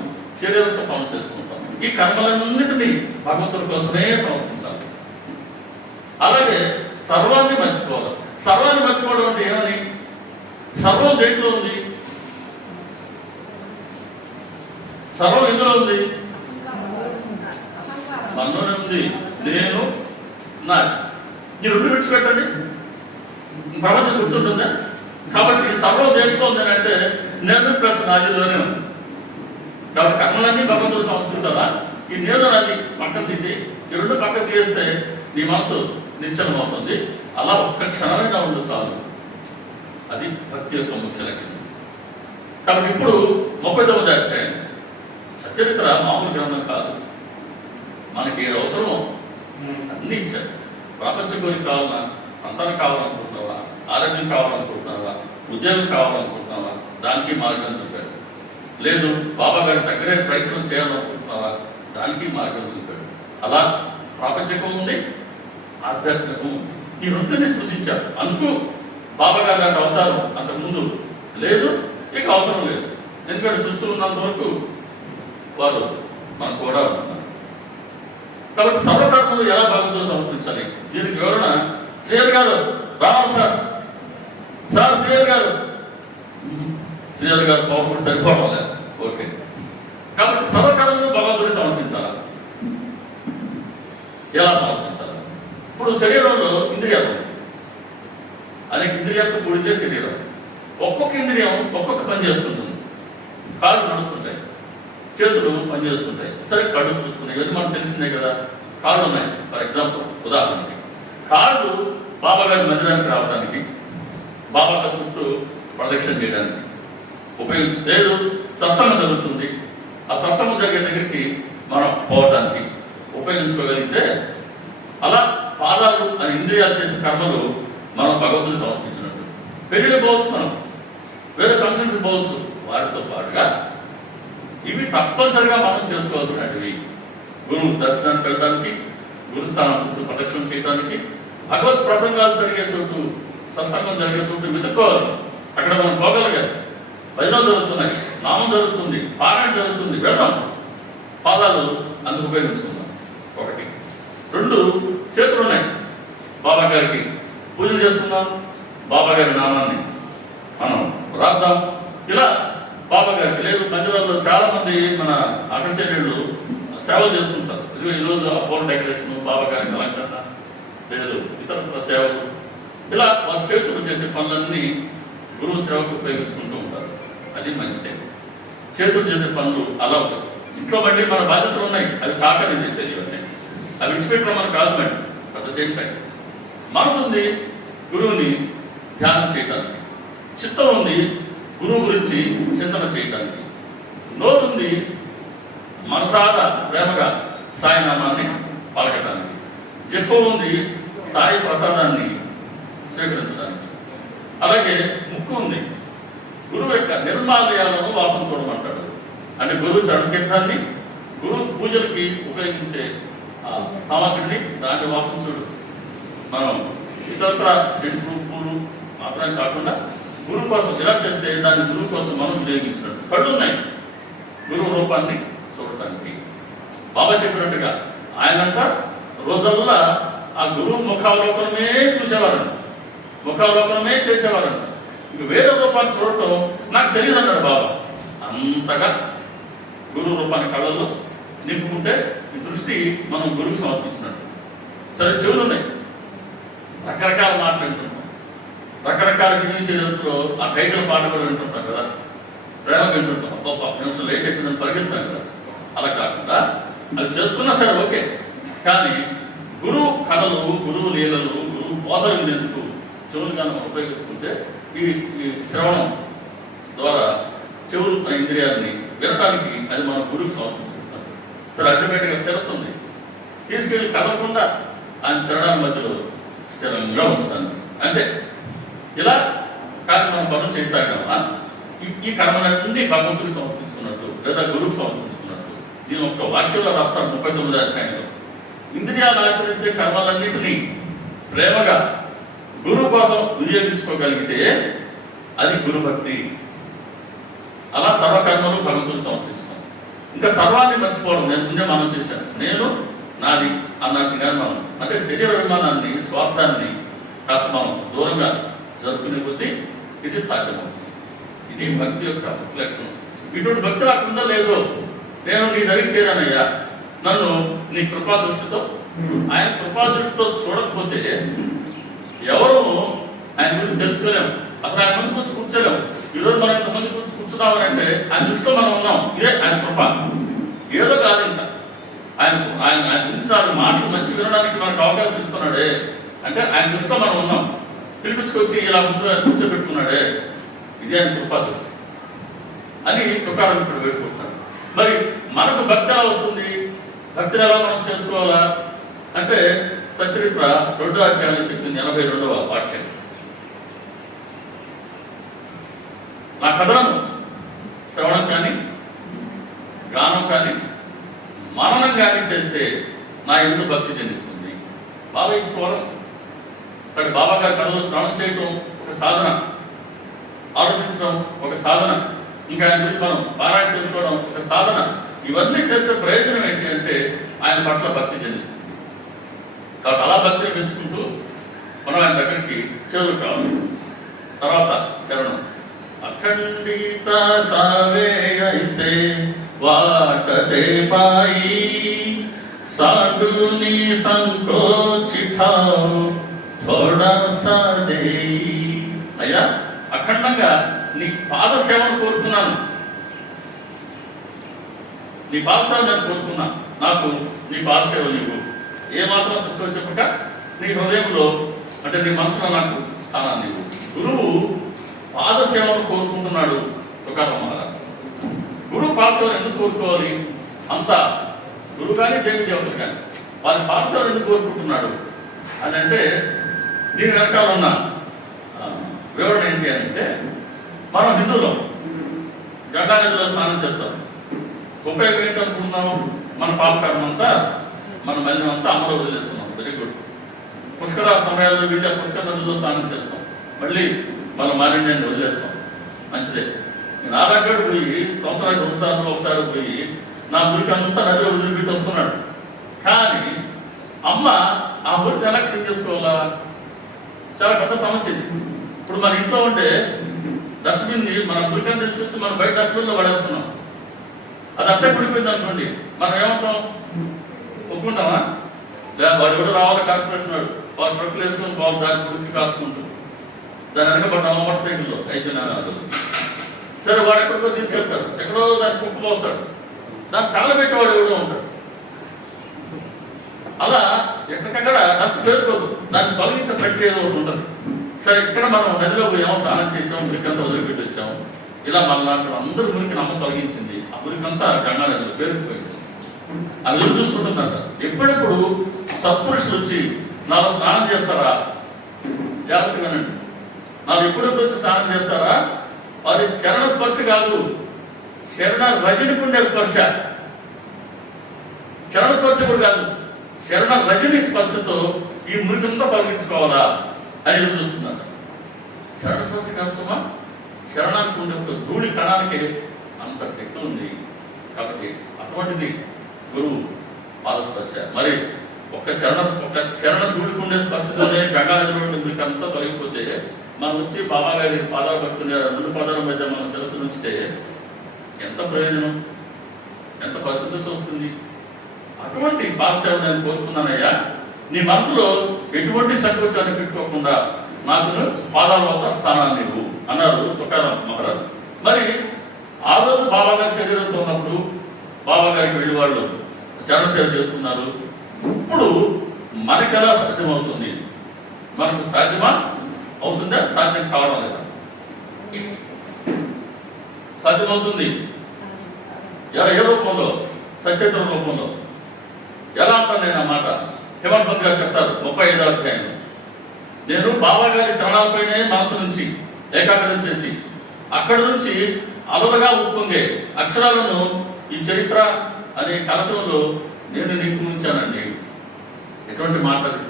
శరీరంతో పనులు చేసుకుంటాం. ఈ కర్మలన్నింటినీ భగవంతుడి కోసమే సమర్పించాలి. అలాగే సర్వాన్ని మర్చిపోవాలి. సర్వాన్ని మర్చిపోవడం అంటే ఏమని? సర్వం దేంట్లో ఉంది? సర్వం ఎందులో ఉంది? మనలోనే ఉంది. నేను, నా, ఈ రెండు విడిచిపెట్టండి, ప్రపంచం గుర్తుంటుందా? కాబట్టి సర్వం దేంట్లో ఉందని అంటే నేను ప్లస్ నాదిలోనే ఉంది. కాబట్టి కర్మలన్నీ భగవంతుడు సమర్పించాలా? ఈ నేను నాది పక్కన తీసి ఈ రెండు పక్కన తీస్తే నీ మనసు నిశ్చలం అవుతుంది. అలా ఒక్క క్షణమైనా ఉండు చాలు. అది భక్తి యొక్క ముఖ్య లక్షణం. కాబట్టి ఇప్పుడు 39వ అధ్యాయం సచరిత్ర మామూలు గ్రంథం కాదు. మనకి ఏది అవసరమో అన్నీ ఇచ్చారు. ప్రపంచ కోరిక కావాలన్నా, సంతానం కావాలనుకుంటున్నావా, ఆరోగ్యం కావాలనుకుంటున్నావా, ఉద్యోగం కావాలనుకుంటున్నావా, దానికి మార్గం చూపాడు. లేదు బాబా గారి దగ్గరే ప్రయత్నం చేయాలనుకుంటున్నావా, దానికి మార్గం చూపాడు. అలా ప్రాపంచకం ఉంది, ఆధ్యాత్మికం ఉంది. ఈ రెండుని సృష్టించారు. అందుకు బాబా గారు లాంటి అవతారం అంతకుముందు లేదు, ఇక అవసరం లేదు. ఎందుకంటే సృష్టి ఉన్నంత వరకు వారు మనకు కూడా ఉంటున్నారు. కాబట్టి సర్వకర్మలు ఎలా భగవంతుడు సమర్పించాలి? దీనికి వివరణ శ్రీహరి గారు రావాలి సార్ శ్రీహరి గారు. శ్రీహరి గారు పవర్ కూడా సరిపోవడం లేదు. ఓకే, కాబట్టి సర్వకర్మలు భగవంతుడికి సమర్పించాలి. ఎలా సమర్పించాలి? ఇప్పుడు శరీరంలో ఇంద్రియాలు, అనేక ఇంద్రియాలతో కూడితే శరీరం. ఒక్కొక్క ఇంద్రియం ఒక్కొక్క పని చేస్తుంటుంది. కాళ్ళు నడుస్తుంటాయి, చేతులు పనిచేస్తుంటాయి, సరే కళ్ళు చూస్తున్నాయి. ఇవన్నీ మనకు తెలిసిందే కదా. కాళ్ళు ఉన్నాయి. ఫర్ ఎగ్జాంపుల్, ఉదాహరణకి కాళ్ళు బాబా గారి మందిరానికి రావడానికి, బాబా గారి చుట్టూ ప్రదక్షిణ చేయడానికి ఉపయోగించుకుంటే, లేదు సత్సంగం జరుగుతుంది, ఆ సత్సంగం జరిగే దగ్గరికి మనం పోవడానికి ఉపయోగించుకోగలిగితే, అలా పాదాలు అని ఇంద్రియాలు చేసే కర్మలు మనం భగవంతుని సమర్పించినట్టు. పెళ్లిళ్ళు పోవచ్చు, మనం వేరే ఫంక్షన్స్ పోవచ్చు. వాటితో పాటుగా ఇవి తప్పనిసరిగా మనం చేసుకోవాల్సినవి. గురువు దర్శనానికి వెళ్ళడానికి, గురుస్థానం చుట్టూ ప్రదక్షిణ చేయడానికి, భగవత్ ప్రసంగాలు జరిగే చోటు, సత్సంగం జరిగే చోటు వెతుక్కోవాలి. అక్కడ మనం పోగలిగారు. భజన జరుగుతున్నాయి, నామం జరుగుతుంది, పారాయణ జరుగుతుంది, వెళ్దాం. పాదాలు అందుకు ఉపయోగించుకుందాం. ఒకటి. రెండు, చేతులు ఉన్నాయి, బాబా గారికి పూజలు చేసుకుందాం, బాబా గారి నామాన్ని మనం రాద్దాం. ఇలా బాబా గారికి, లేదు మందిరాల్లో చాలా మంది మన అగ్రచర్యులు సేవలు చేస్తుంటారు. ఇదిగో ఈరోజు అపోల్ డెకరేషన్, బాబా గారికి అలంకరణ, లేదు ఇతర సేవలు, ఇలా వారి చేతులు చేసే పనులన్నీ గురువు సేవకు ఉపయోగించుకుంటూ ఉంటారు. అది మంచిదే. చేతులు చేసే పనులు అలా ఉంటాయి. ఇంట్లో మళ్ళీ మన బాధ్యతలు ఉన్నాయి, అవి కాకని చెప్పేది. ఇవన్నీ అవి విడిచిపెట్టడం మనకు కాదు madam. At the same time మనసు ఉంది గురువుని ధ్యానం చేయడానికి, చిత్తం ఉంది గురువు గురించి చింతన చేయడానికి, నోరుంది మనసారా ప్రేమగా సాయినామాన్ని పలకటానికి, జిహ్వ ఉంది సాయి ప్రసాదాన్ని స్వీకరించడానికి. అలాగే ముక్కు ఉంది. గురువు యొక్క నిర్మాలయాలను వాసన చూడమంటాడు. అంటే గురువు చరణతీర్థాన్ని, గురువు పూజలకి ఉపయోగించే సామాగ్రిని దాన్ని వాసన చూడు. మనం ఇతరత్ర చెట్లు పూలు మాత్రమే కాకుండా గురువు కోసం ఇలా చేస్తే దాన్ని గురువు కోసం మనం ఉపయోగించినట్టు. కళ్ళు ఉన్నాయి గురువు రూపాన్ని చూడటానికి. బాబా చెప్పినట్టుగా ఆయనంతా రోజల్లా ఆ గురువు ముఖావలోకనమే చూసేవారంట, ముఖావలోకనమే చేసేవారంట. ఇంక వేరే రూపాన్ని చూడటం నాకు తెలియదు అన్నాడు బాబా. అంతగా గురువు రూపాన్ని కళ్ళల్లో నింపుకుంటే ఈ దృష్టి మనం గురువుకి సమర్పించినట్టు. సరే, చెవులు ఉన్నాయి, రకరకాల మాటలు వింటుంటాం, రకరకాల టీవీ సీరియల్స్లో ఆ టైటిల్ పాట కూడా వింటుంటాం కదా, ప్రేమ వింటుంటాం. గొప్ప నిమిషం లేట్ అయిపోయిందని పరిగిస్తాం కదా. అలా కాకుండా అది చేసుకున్నా సరే ఓకే, కానీ గురువు కథలు, గురువు లీలలు, గురువు బోధలు వినేందుకు చెవులుగా ఉపయోగించుకుంటే ఈ శ్రవణం ద్వారా చెవులు అనే ఇంద్రియాలని వినటానికి అది మన గురువుకి సమర్పించుకుంటాం. సరే, అల్టిమేట్గా శిరస్సు ఉంది, తీసుకెళ్ళి కదలకుండా ఆయన చరణాల మధ్యలో స్థిరంగా ఉంచడానికి అంతే. ఇలా కానీ మనం పనులు చేసాగలమా? ఈ కర్మలన్నీ భగవంతుడికి సమర్పించుకున్నట్టు లేదా గురువుకి సమర్పించుకున్నట్టు. దీని ఒక వాక్యంలో రాస్తారు 39వ అధ్యాయంలో. ఇంద్రియాలు ఆచరించే కర్మలన్నింటినీ ప్రేమగా గురువు కోసం వినియోగించుకోగలిగితే అది గురుభక్తి. అలా సర్వకర్మలు భగవంతుడికి సమర్పించుకోం. ఇంకా సర్వాన్ని మర్చిపోవడం, నేను ముందే మనం చేశాను, నేను నాది అన్నట్టుగా మనం అంటే శరీర అభిమానాన్ని, స్వార్థాన్ని కాస్త మనం దూరంగా జరుపుకునే కొద్దీ ఇది సాధ్యమవుతుంది. ఇది భక్తి యొక్క ముఖ్య లక్షణం. ఇటువంటి భక్తి రాకుండా లేదో, నేను నీ దగ్గరికి చేరానయ్యా, నన్ను నీ కృపా దృష్టితో, ఆయన కృపా దృష్టితో చూడకపోతే ఎవరు ఆయన గురించి తెలుసుకోలేము, అసలు ఆయన ముందు కూర్చు కూర్చోలేము. ఈరోజు మనం ఇంతమంది కూర్చున్నామని అంటే ఆయన దృష్టిలో మనం ఉన్నాం. ఇదే ఆయన కృప. ఏదో కాదు, ఇంకా ఆయన ఆయన ఆయన గురించి నాలుగు మాటలు మంచి వినడానికి మనకు అవకాశం ఇస్తున్నాడే అంటే ఆయన దృష్టిలో మనం ఉన్నాం. పిలిపించుకొచ్చి ఇలా ముందు కూర్చోబెట్టుకున్నాడే, ఇదే ఆయన కృపా దృష్టి అని తుకారం ఇప్పుడు పెట్టుకుంటున్నారు. మరి మనకు భక్తి ఎలా వస్తుంది? భక్తిని ఎలా మనం చేసుకోవాలా అంటే సచరిత్ర 2వ అధ్యాయంలో చెప్పింది 82వ వాక్యం. నా కథలను శ్రవణం కానీ, గానం కానీ, మననం కానీ చేస్తే నా ఎందుకు భక్తి జనిస్తుంది. బాబా ఇచ్చుకోవడం, ఇక్కడ బాబా గారి కథలో శ్రవణం చేయటం ఒక సాధన, ఆలోచించడం ఒక సాధన, ఇంకా ఆయన గురించి మనం పారాయణ చేసుకోవడం ఒక సాధన. ఇవన్నీ చేస్తే ప్రయోజనం ఏంటి అంటే ఆయన పట్ల భక్తి జనిస్తుంది. కాబట్టి అలా భక్తిని పెంచుకుంటూ మనం ఆయన దగ్గరికి చేరు కావాలి. తర్వాత చరణం అఖండిత సావే ఐసే వాటతే పాయి సాడుని సంకోచిఠావు థోడా సా దేయి. అయ్యా, అఖండంగా నీ పాద సేవను కోరుకున్నాను, నీ పాదసేవ నేను కోరుకున్నా, నాకు నీ పాదసేవ నీవు. ఏమాత్రం సుఖం చెప్పక నీ హృదయంలో అంటే నీ మనసులో నాకు స్థానాన్ని నీవు. గురువు పాదసేవను కోరుకుంటున్నాడు తుకారాం మహారాజ్. గురువు పాదసేవను ఎందుకు కోరుకోవాలి? అంతా గురువు కానీ దేవి దేవతలు కానీ వారి పాదసేవను ఎందుకు కోరుకుంటున్నాడు అని అంటే దీని వెనకాల ఉన్న వివరణ ఏంటి అంటే, మనం హిందువులో గంగా నదిలో స్నానం చేస్తాం. ఉపయోగం ఏంటి అనుకుంటున్నాం? మన పాపకర్మ అంతా, మన మలినం అంతా అమలు వదిలేస్తున్నాం. Very good. పుష్కర సమయాల్లో వీళ్ళ పుష్కర నదిలో స్నానం చేస్తాం, మళ్ళీ మన మాలిన్యాన్ని వదిలేస్తాం. మంచిదే. నేను ఆరాగడు పోయి సంవత్సరానికి 2 సార్లు ఒకసారి పోయి నా మురికి అంతా నదిలో వదిలిపెట్టి వస్తున్నాడు. కానీ అమ్మ ఆ మురికి ఎలా క్లీన్ చేసుకోవాలా? చాలా పెద్ద సమస్య ఇది. ఇప్పుడు మన ఇంట్లో ఉంటే డస్ట్బిన్ని మన మురికాన్ని తీసుకొచ్చి మనం బయట డస్ట్బిన్లో పడేస్తున్నాం. అది అట్టే కుడిపోయింది అనుకోండి, మనం ఏమంటాం? ఒప్పుకుంటామా? లేదా వాడు కూడా రావాలి కార్పొరేషన్ వాడు, వాడు ట్రక్కులు వేసుకొని బాగు దాని గురికి కాల్చుకుంటూ దాని వెనకబడ్డాము మోటార్ సైకిల్లో అయితే సరే, వాడు ఎక్కడికో తీసుకెళ్తాడు, ఎక్కడో దాన్ని కుక్క పోస్తాడు, దాన్ని తగలబెట్టేవాడు ఎవడో ఉంటాడు. అలా ఎక్కడికక్కడ డస్ట్ పేరుకోదు, దాన్ని తొలగించే ప్రక్రియ ఏదో ఒకటి ఉంటుంది. సరే, ఇక్కడ మనం నదిలో పోయాము, స్నానం చేసాము, మురికంతా వదిలిపెట్టి వచ్చాము. ఇలా మన అందరూ మురికి నమ్మ తొలగించింది, ఆ మురికంతా గంగా నదిలో పేరుకుపోయింది. అవి ఎదురు చూసుకుంటుందంట. ఎప్పుడెప్పుడు సత్పురుషులు వచ్చి నాలో స్నానం చేస్తారా? జాగ్రత్తగానండి. నాకు ఎప్పుడెప్పుడు వచ్చి స్నానం చేస్తారా? అది చరణ స్పర్శ కాదు, శరణ రజనికి ఉండే స్పర్శ. చరణ స్పర్శ కూడా కాదు, శరణ రజని స్పర్శతో ఈ మురికంతా తొలగించుకోవాలా అని ఎదురు చూస్తున్నాను. చరణ స్పర్శ కాదు సుమా, శరణానికి ఉండేప్పుడు ధూళి కణానికి అంత శక్తి ఉంది. కాబట్టి అటువంటిది గురువు పాదస్పర్శ. మరి ఒక చరణ ధూళికి ఉండే స్పర్శతోనే గంగానదిలో మీకు అంతా తొలగిపోతే మనం వచ్చి బాబా గారి పాదాలు పట్టుకునే 2 పాదాల మధ్య మన శిరస్సు ఉంచితే ఎంత ప్రయోజనం, ఎంత పరిశుద్ధత వస్తుంది. అటువంటి పాదసేవ నేను కోరుకున్నానయ్యా. నీ మనసులో ఎటువంటి సంకోచాన్ని పెట్టుకోకుండా నాకు పాదాల వద్ద స్థానాన్ని ఇవ్వు అన్నారు తుకారాం మహారాజు. మరి ఆ రోజు బాబాగారి శరీరంతో ఉన్నప్పుడు బాబాగారికి వెళ్ళి వాళ్ళు చరణ సేవ చేసుకున్నారు. ఇప్పుడు మనకి ఎలా సాధ్యమవుతుంది? మనకు సాధ్యమా అవుతుందా? సాధ్యం కావడం లేదా? సాధ్యమవుతుంది. ఏ రూపంలో? సచేతన రూపంలో. ఎలా అంటాను నేను ఆ మాట? హేమంత్ పంత్ గారు చెప్తారు 35వ అధ్యాయం. నేను బాబా గారి చరణాలపైనే మనసు నుంచి ఏకాగ్రం చేసి అక్కడి నుంచి అలలుగా ఉప్పొంగే అక్షరాలను ఈ చరిత్ర అనే కలశంలో నేను నీకు ఉంచానండి. ఎటువంటి మాటలు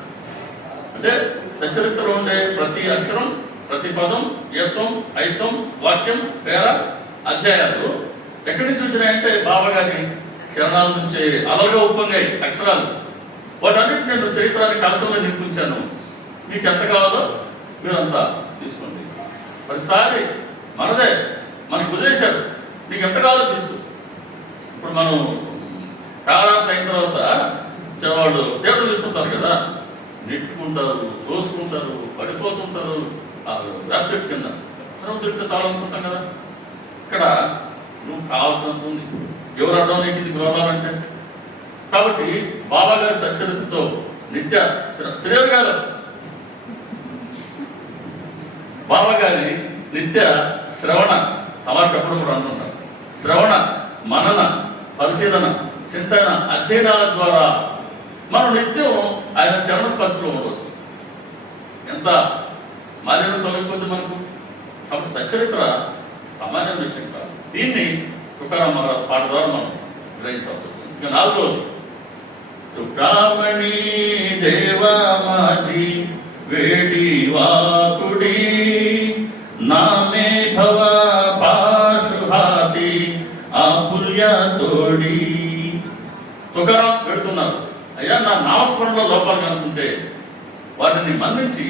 అంటే సచరిత్రలో ఉండే ప్రతి అక్షరం, ప్రతి పదం, ఏత్వం, ఐత్వం, వాక్యం, పేర, అధ్యాయాలు ఎక్కడి నుంచి వచ్చినాయంటే బాబా గారి శరణాల నుంచి అలలుగా ఉప్పొంగాయి అక్షరాలు. వాటన్నిటి నేను చరిత్రాన్ని కలశంలో నింపుంచాను. మీకు ఎంత కావాలో మీరంతా తీసుకోండి. ప్రతిసారి మనదే మనకు వదిలేశారు, నీకు ఎంత కావాలో తీసుకో. ఇప్పుడు మనం కాలాంత అయిన తర్వాత వాళ్ళు తీర్థం ఇస్తుంటారు కదా, నెట్టుకుంటారు, తోసుకుంటారు, పడిపోతుంటారు వేప చెట్టు కింద. తర్వాత దొరికితే చాలా అనుకుంటాం కదా. ఇక్కడ నువ్వు కావాల్సినంత ఉంది. ఎవరు అడ్డం నీకు ఇది రావాలంటే. కాబట్టి బాబా గారి సచ్చరితతో నిత్య శ్రీధర్ గారు బాబా గారి నిత్య శ్రవణ తమాషప్పుడు కూడా అంటున్నారు. శ్రవణ, మనన, పరిశీలన, చింతన, అధ్యయనాల ద్వారా మనం నిత్యం ఆయన చరణ స్పర్శలో ఉండవచ్చు. ఎంత మాలిన్యం తొలగిపోతుంది మనకు. కాబట్టి సచ్చరిత్ర సామాన్య విషయం కాదు. దీన్ని తుకారాం మహారాజ్ పాట ద్వారా మనం గ్రహించాల్సి వస్తుంది. ఇక 4వది తుకామణి దేవా మాజీ వేడి వాకుడి నామే భవ పాశుహాతి ఆపుల్య తోడి. తుకారాం పెడుతున్నారు, అయ్యా నా నామస్మరణలో లోపాలు కనుకుంటే వాటిని మన్నించి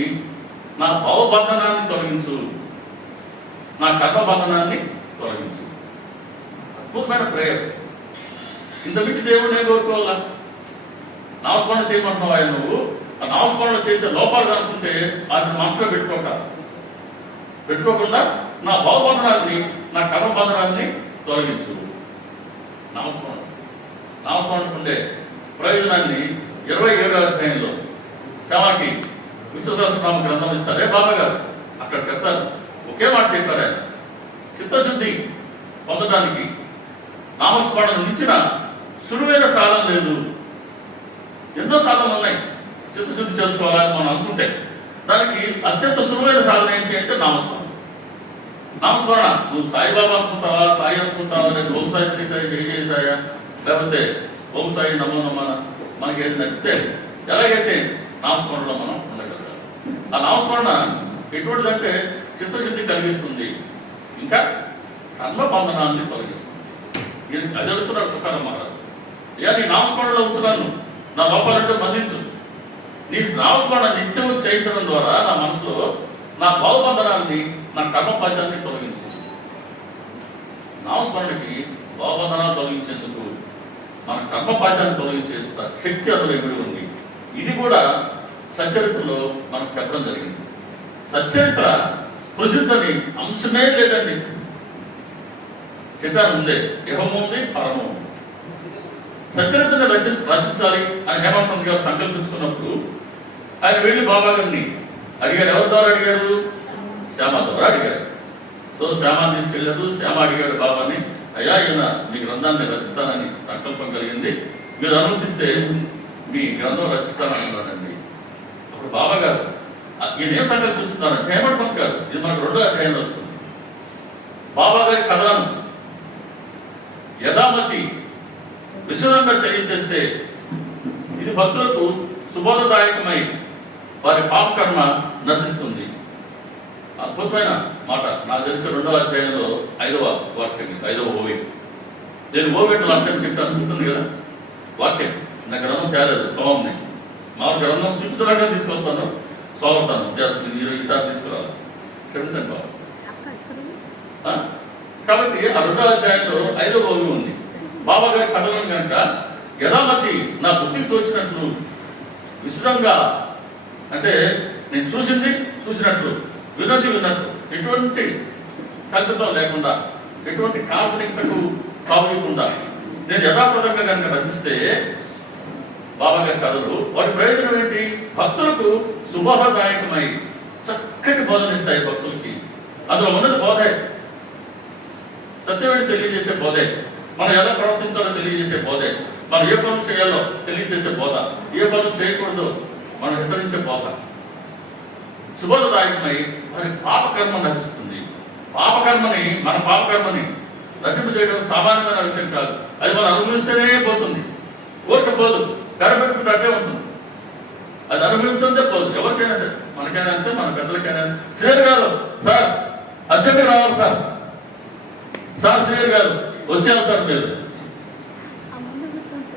నా భవబంధనాన్ని తొలగించు, నా కర్మబంధనాన్ని తొలగించు. అద్భుతమైన ప్రేయర్. ఇంత మించి దేవుడిని కోరుకోవాలా? నామస్మరణ చేయమంటున్నావు ఆయన. నువ్వు ఆ నామస్మరణ చేసే లోపాలు కనుకుంటే వాటిని మనసులో పెట్టుకోకుండా నా భవబంధనాన్ని, నా కర్మబంధనాన్ని తొలగించు. నామస్మరణకు ఉండే ప్రయోజనాన్ని 27వ అధ్యాయంలో శ్యామకి విష్ణు సహస్రనామ గ్రంథం ఇస్తారు. బాబా గారు అక్కడ చెప్తారు, ఒకే మాట చెప్పారు ఆయన. చిత్తశుద్ధి పొందడానికి నామస్మరణ మించిన సులువైన సాధన లేదు. ఎన్నో సాధనలు ఉన్నాయి చిత్తశుద్ధి చేసుకోవాలని మనం అనుకుంటే. దానికి అత్యంత సులువైన సాధన ఏంటి అంటే నామస్మరణ. నామస్మరణ నువ్వు సాయిబాబా అనుకుంటావా, సాయి అనుకుంటావా, లేదా ఓం సాయి, శ్రీ సాయి, జై జయ సాయ, లేకపోతే ఓం సాయి నమో నమః, మనకి ఏది నచ్చితే ఎలాగైతే నామస్మరణలో మనం ఉండగలుగుతాం. ఆ నామస్మరణ ఎటువంటిదంటే చిత్తశుద్ధి కలిగిస్తుంది, ఇంకా కర్మ బంధనాన్ని తొలగిస్తుంది. అది అడుగుతున్నాడు తుకారాం మహారాజు. ఇక నీ నామస్మరణలో ఉంచున్నాను, నా లోపాలంటే బంధించు. నీ నామస్మరణ నిత్యం చేయించడం ద్వారా నా మనసులో నా భావబంధనాన్ని, నా కర్మపాశాన్ని తొలగించు. నామస్మరణకి భావబంధనాలు తొలగించేందుకు, మన కర్మపాశాన్ని తొలగించేందుకు శక్తి అందులో ఎగుడి ఉంది. ఇది కూడా సచ్చరిత్రలో మనకు చెప్పడం జరిగింది. సచ్చరిత్ర స్పృశించని అంశమే లేదండి. చెప్పాను ముందే, ఇహము ఉంది, పరము ఉంది. సచ్చరిత్రని రచించాలి అని హేమంత్ పంత్ గారు సంకల్పించుకున్నప్పుడు ఆయన వెళ్ళి బాబా గారిని అడిగారు. ఎవరి ద్వారా అడిగారు? శ్యామ ద్వారా అడిగారు. సో శ్యామాన్ని తీసుకెళ్ళారు. శ్యామ అడిగాడు బాబాని, అయ్యా ఈయన మీ గ్రంథాన్ని రచిస్తానని సంకల్పం కలిగింది, మీరు అనుమతిస్తే మీ గ్రంథం రచిస్తానన్నానండి. అప్పుడు బాబా గారు ఈయన ఏం సంకల్పిస్తున్నారంటే హేమంత్ పంత్ గారు, ఇది మనకు 2వ అధ్యాయంలో వస్తుంది. బాబా గారి కథలను యథామతి విశదంగా తెలియచేస్తే ఇది భక్తులకు సుబోధదాయకమై వారి పాపకర్మ నశిస్తుంది. అద్భుతమైన మాట. నాకు తెలిసి 2వ అధ్యాయంలో 5వ వాక్యం, 5వ ఓవి. నేను ఓవెట్ లాస్ట్ టైం చెప్తాను, అనుకుంటుంది కదా వాక్యం. నా గ్రంథం తేలేదు, సోమంని మా గ్రంథం చూపించడానికి తీసుకొస్తాను, సోమతాను మీరు ఈసారి తీసుకురావాలి, క్షమించండి బాబు. కాబట్టి ఆ 2వ అధ్యాయంలో 5వ ఓవి ఉంది. బాబా గారి కథలను కనుక యథామతి నా బుద్ధికి తోచినట్లు విశదంగా, అంటే నేను చూసినట్లు, విన్నట్టు, ఎటువంటి కల్పితం లేకుండా, ఎటువంటి కాల్పనికతకు తావకుండా నేను యథాప్రదంగా కనుక రచిస్తే బాబా గారి కథలు, వాటి ప్రయోజనం ఏంటి? భక్తులకు శుభదాయకమై చక్కటి బోధనిస్తాయి భక్తులకి. అందులో ఉన్నది బోధే, సత్యమేంటి తెలియజేసే బోధే, మనం ఎలా ప్రవర్తించాలో తెలియజేసే బోధే, మనం ఏ పనులు చేయాలో తెలియజేసే బోధ, ఏ పనులు చేయకూడదు మనం హెచ్చరించే బోధ. శుభదాయకమై మరి పాపకర్మ నశిస్తుంది. మన పాపకర్మని నశింపజేయడం సామాన్యమైన విషయం కాదు. అది మనం అనుభవిస్తేనే పోతుంది, పోదు, గడపెట్టుకుంటే అట్టే ఉంటుంది. అది అనుభవించే పోదు, ఎవరికైనా సరే, మనకైనా అంతే, మన పెద్దలకైనా. శ్రీహరి గారు, సార్ అర్జెంట్గా రావాలి సార్, శ్రీహరి గారు వచ్చారు సార్ మీరు.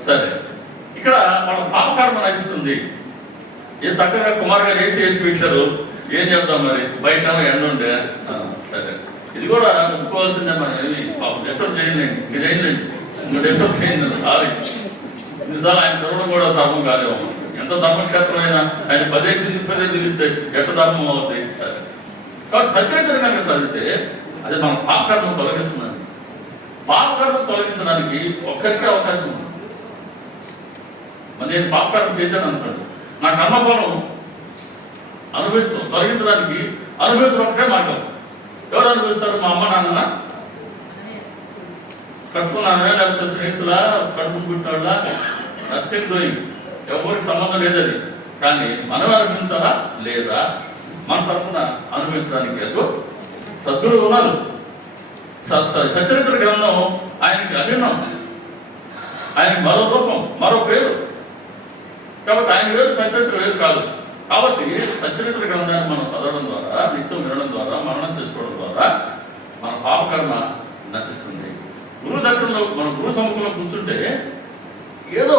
సరే, ఇక్కడ మన పాపకర్మ నశిస్తుంది. ఏం చక్కగా కుమార్ గారు వేసి పెట్టారు, ఏం చెప్తాం మరి, బయట ఎండ ఉండే. సరే, ఇది కూడా ఒప్పుకోవాల్సిందే. మనం ఏమి పాపం డిస్టర్బ్ చేయండి, ఇంకా డిస్టర్బ్ చేయండి, సారీ. నిజాలు ఆయన ధర్మం కూడా ధర్మం కాదేమో. ఎంత ధర్మక్షేత్రం అయినా ఆయన 10 పిలిస్తే ఎట్ట ధర్మం అవుతుంది. సరే, కాబట్టి సత్యవేత్తలు కనుక చదివితే అది మన పాపకర్మను తొలగిస్తుందండి. పాపకర్మను తొలగించడానికి ఒక్కరికే అవకాశం ఉంది. మరి నేను పాపకర్మ చేశాను అనుకోండి, నా కర్మఫలం తొలగించడానికి అనుభవించడం ఒకటే మార్గం. ఎవరు అనుభవిస్తారు? మా అమ్మ నాన్న, కట్టుకున్నామే, లేకపోతే స్నేహితుల, కడుపును పుట్టినోళ్ళ, నథింగ్ డూయింగ్, ఎవరికి సంబంధం లేదది. కానీ మనం అనుభవించాలా లేదా? మన తరఫున అనుభవించడానికి ఎంతో సద్గురు ఉన్నారు. సచరిత్ర గ్రంథం ఆయనకి అభిన్నం, ఆయనకి మరో రూపం, మరో పేరు. కాబట్టి ఆయన వేరు, సచరిత్ర వేరు కాదు. కాబట్టి సచరిత్ర గ్రంథాన్ని మనం చదవడం ద్వారా, నిత్యం వినడం ద్వారా, మననం చేసుకోవడం ద్వారా మన పాపకర్మ నశిస్తుంది. గురువు దర్శనంలో మన గురు సముఖంలో కూర్చుంటే ఏదో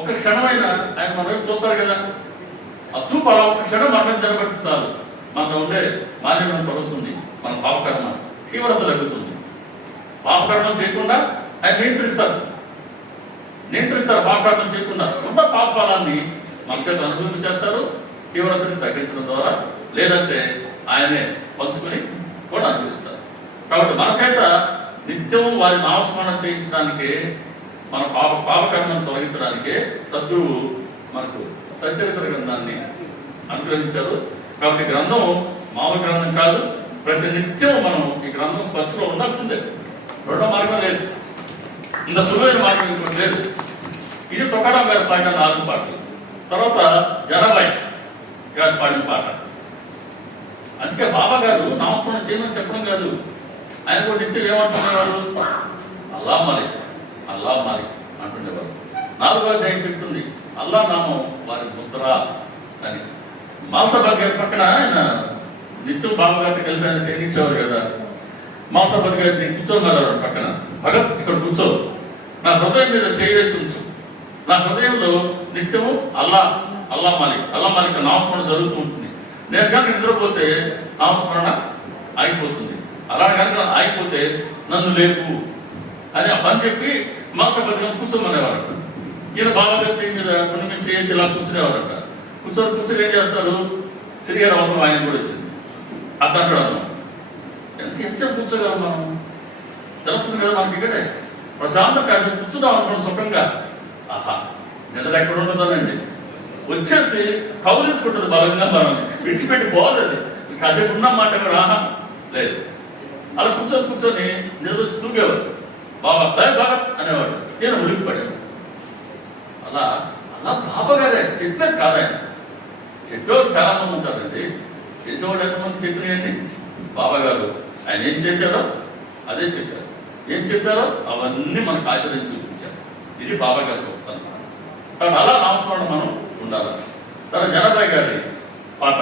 ఒక క్షణమైన ఆయన మన వైపు చూస్తారు కదా, ఆ చూపు అలా ఒక క్షణం మన మీద నిలబెట్టి చాలు, మనలో ఉండే మాలిన్యం తొలగుతుంది, మన పాపకర్మ తీవ్రత తగ్గుతుంది. పాపకర్మ చేయకుండా ఆయన నియంత్రిస్తారు. పాపకర్మ చేయకుండా ఉన్న పాపఫలాన్ని మన చేత అనుభవించేస్తారు, తీవ్రతని తగ్గించడం ద్వారా, లేదంటే ఆయనే పంచుకొని కూడా అనుభవిస్తారు. కాబట్టి మన చేత నిత్యము వారి నామస్మరణ చేయించడానికే, మన పాపకర్మను తొలగించడానికే సద్గురువు మనకు సచరిత్ర గ్రంథాన్ని అనుగ్రహించారు. కాబట్టి గ్రంథం మామూలు గ్రంథం కాదు. ప్రతి నిత్యం మనం ఈ గ్రంథం స్పర్శలో ఉండాల్సిందే. రెండో మార్గం లేదు, ఇంత సులువైన మార్గం ఇంకోటి లేదు. ఇది తొక్కరాం గారు పాడిన 4 పాటలు, తర్వాత జనబాయ్ గారు పాడిన పాట. అందుకే బాబా గారు నామస్మరణ చేయమని చెప్పడం కాదు, ఆయన కూడా నిత్యం ఏమంటున్నారు? అల్లా మాలిక్ అంటుండేవారు. 4వ అధ్యాయం చెప్తుంది అల్లా నామం వారి ముద్ర అని. మాంసభాగ్ గారి పక్కన ఆయన నిత్యం బాబా గారితో కలిసి ఆయన సేవించేవారు కదా. మాంసభాగ్ గారిని కూర్చోమన్నారు పక్కన, భగత్ ఇక్కడ కూర్చో, నా హృదయం మీద చేసి ఉంచు, నా హృదయంలో నిత్యము అల్లా మాలిక్ నామస్మరణ జరుగుతూ ఉంటుంది. నేను కనుక నిద్రపోతే నామస్మరణ ఆగిపోతుంది, అలా కనుక ఆగిపోతే నన్ను లేపు అని ఆ పని చెప్పి మాంసభద్రం కూర్చోమనేవారట. ఈయన బాబా గారి చేయి మీద కొన్ని చేసి ఇలా కూర్చునేవారట. కూర్చొని ఏం చేస్తారు? సిరిగారు అవసరం ఆయన కూడా వచ్చింది. అతను ఎంతసేపు కూర్చోగలం మనం? తెలుస్తుంది కదా మనకి ఇక్కడే ప్రశాంతం కాసేపు కూర్చుందాం అనుకోండి సుఖంగా. ఆహా, నిద్ర ఎక్కడ ఉంటుందోనండి, వచ్చేసి కౌలించుకుంటుంది బలంగా, మనం విడిచిపెట్టి పోదు. అది కాసేపు ఉన్నమాట కూడా ఆహా లేదు. అలా కూర్చొని నిద్ర వచ్చి తూగేవాడు. బాబా అనేవాడు, నేను ఉలిక్కిపడాను. అలా బాబా గారే చెప్పేది కాదు, ఆయన చెప్పేవారు చాలా మంది ఉంటారండి. చేసేవాడు ఎంతమంది చెప్పినాయండి? బాబా గారు ఆయన ఏం చేశారో అదే చెప్పారు, ఏం చెప్పారో అవన్నీ మనకు ఆచరించి చూపించారు. ఇది బాబా గారి గొప్పతనం. కాబట్టి అలా నామస్మరణ మనం ఉండాలి. తర్వాత జనాభాయ్ గారి పాట,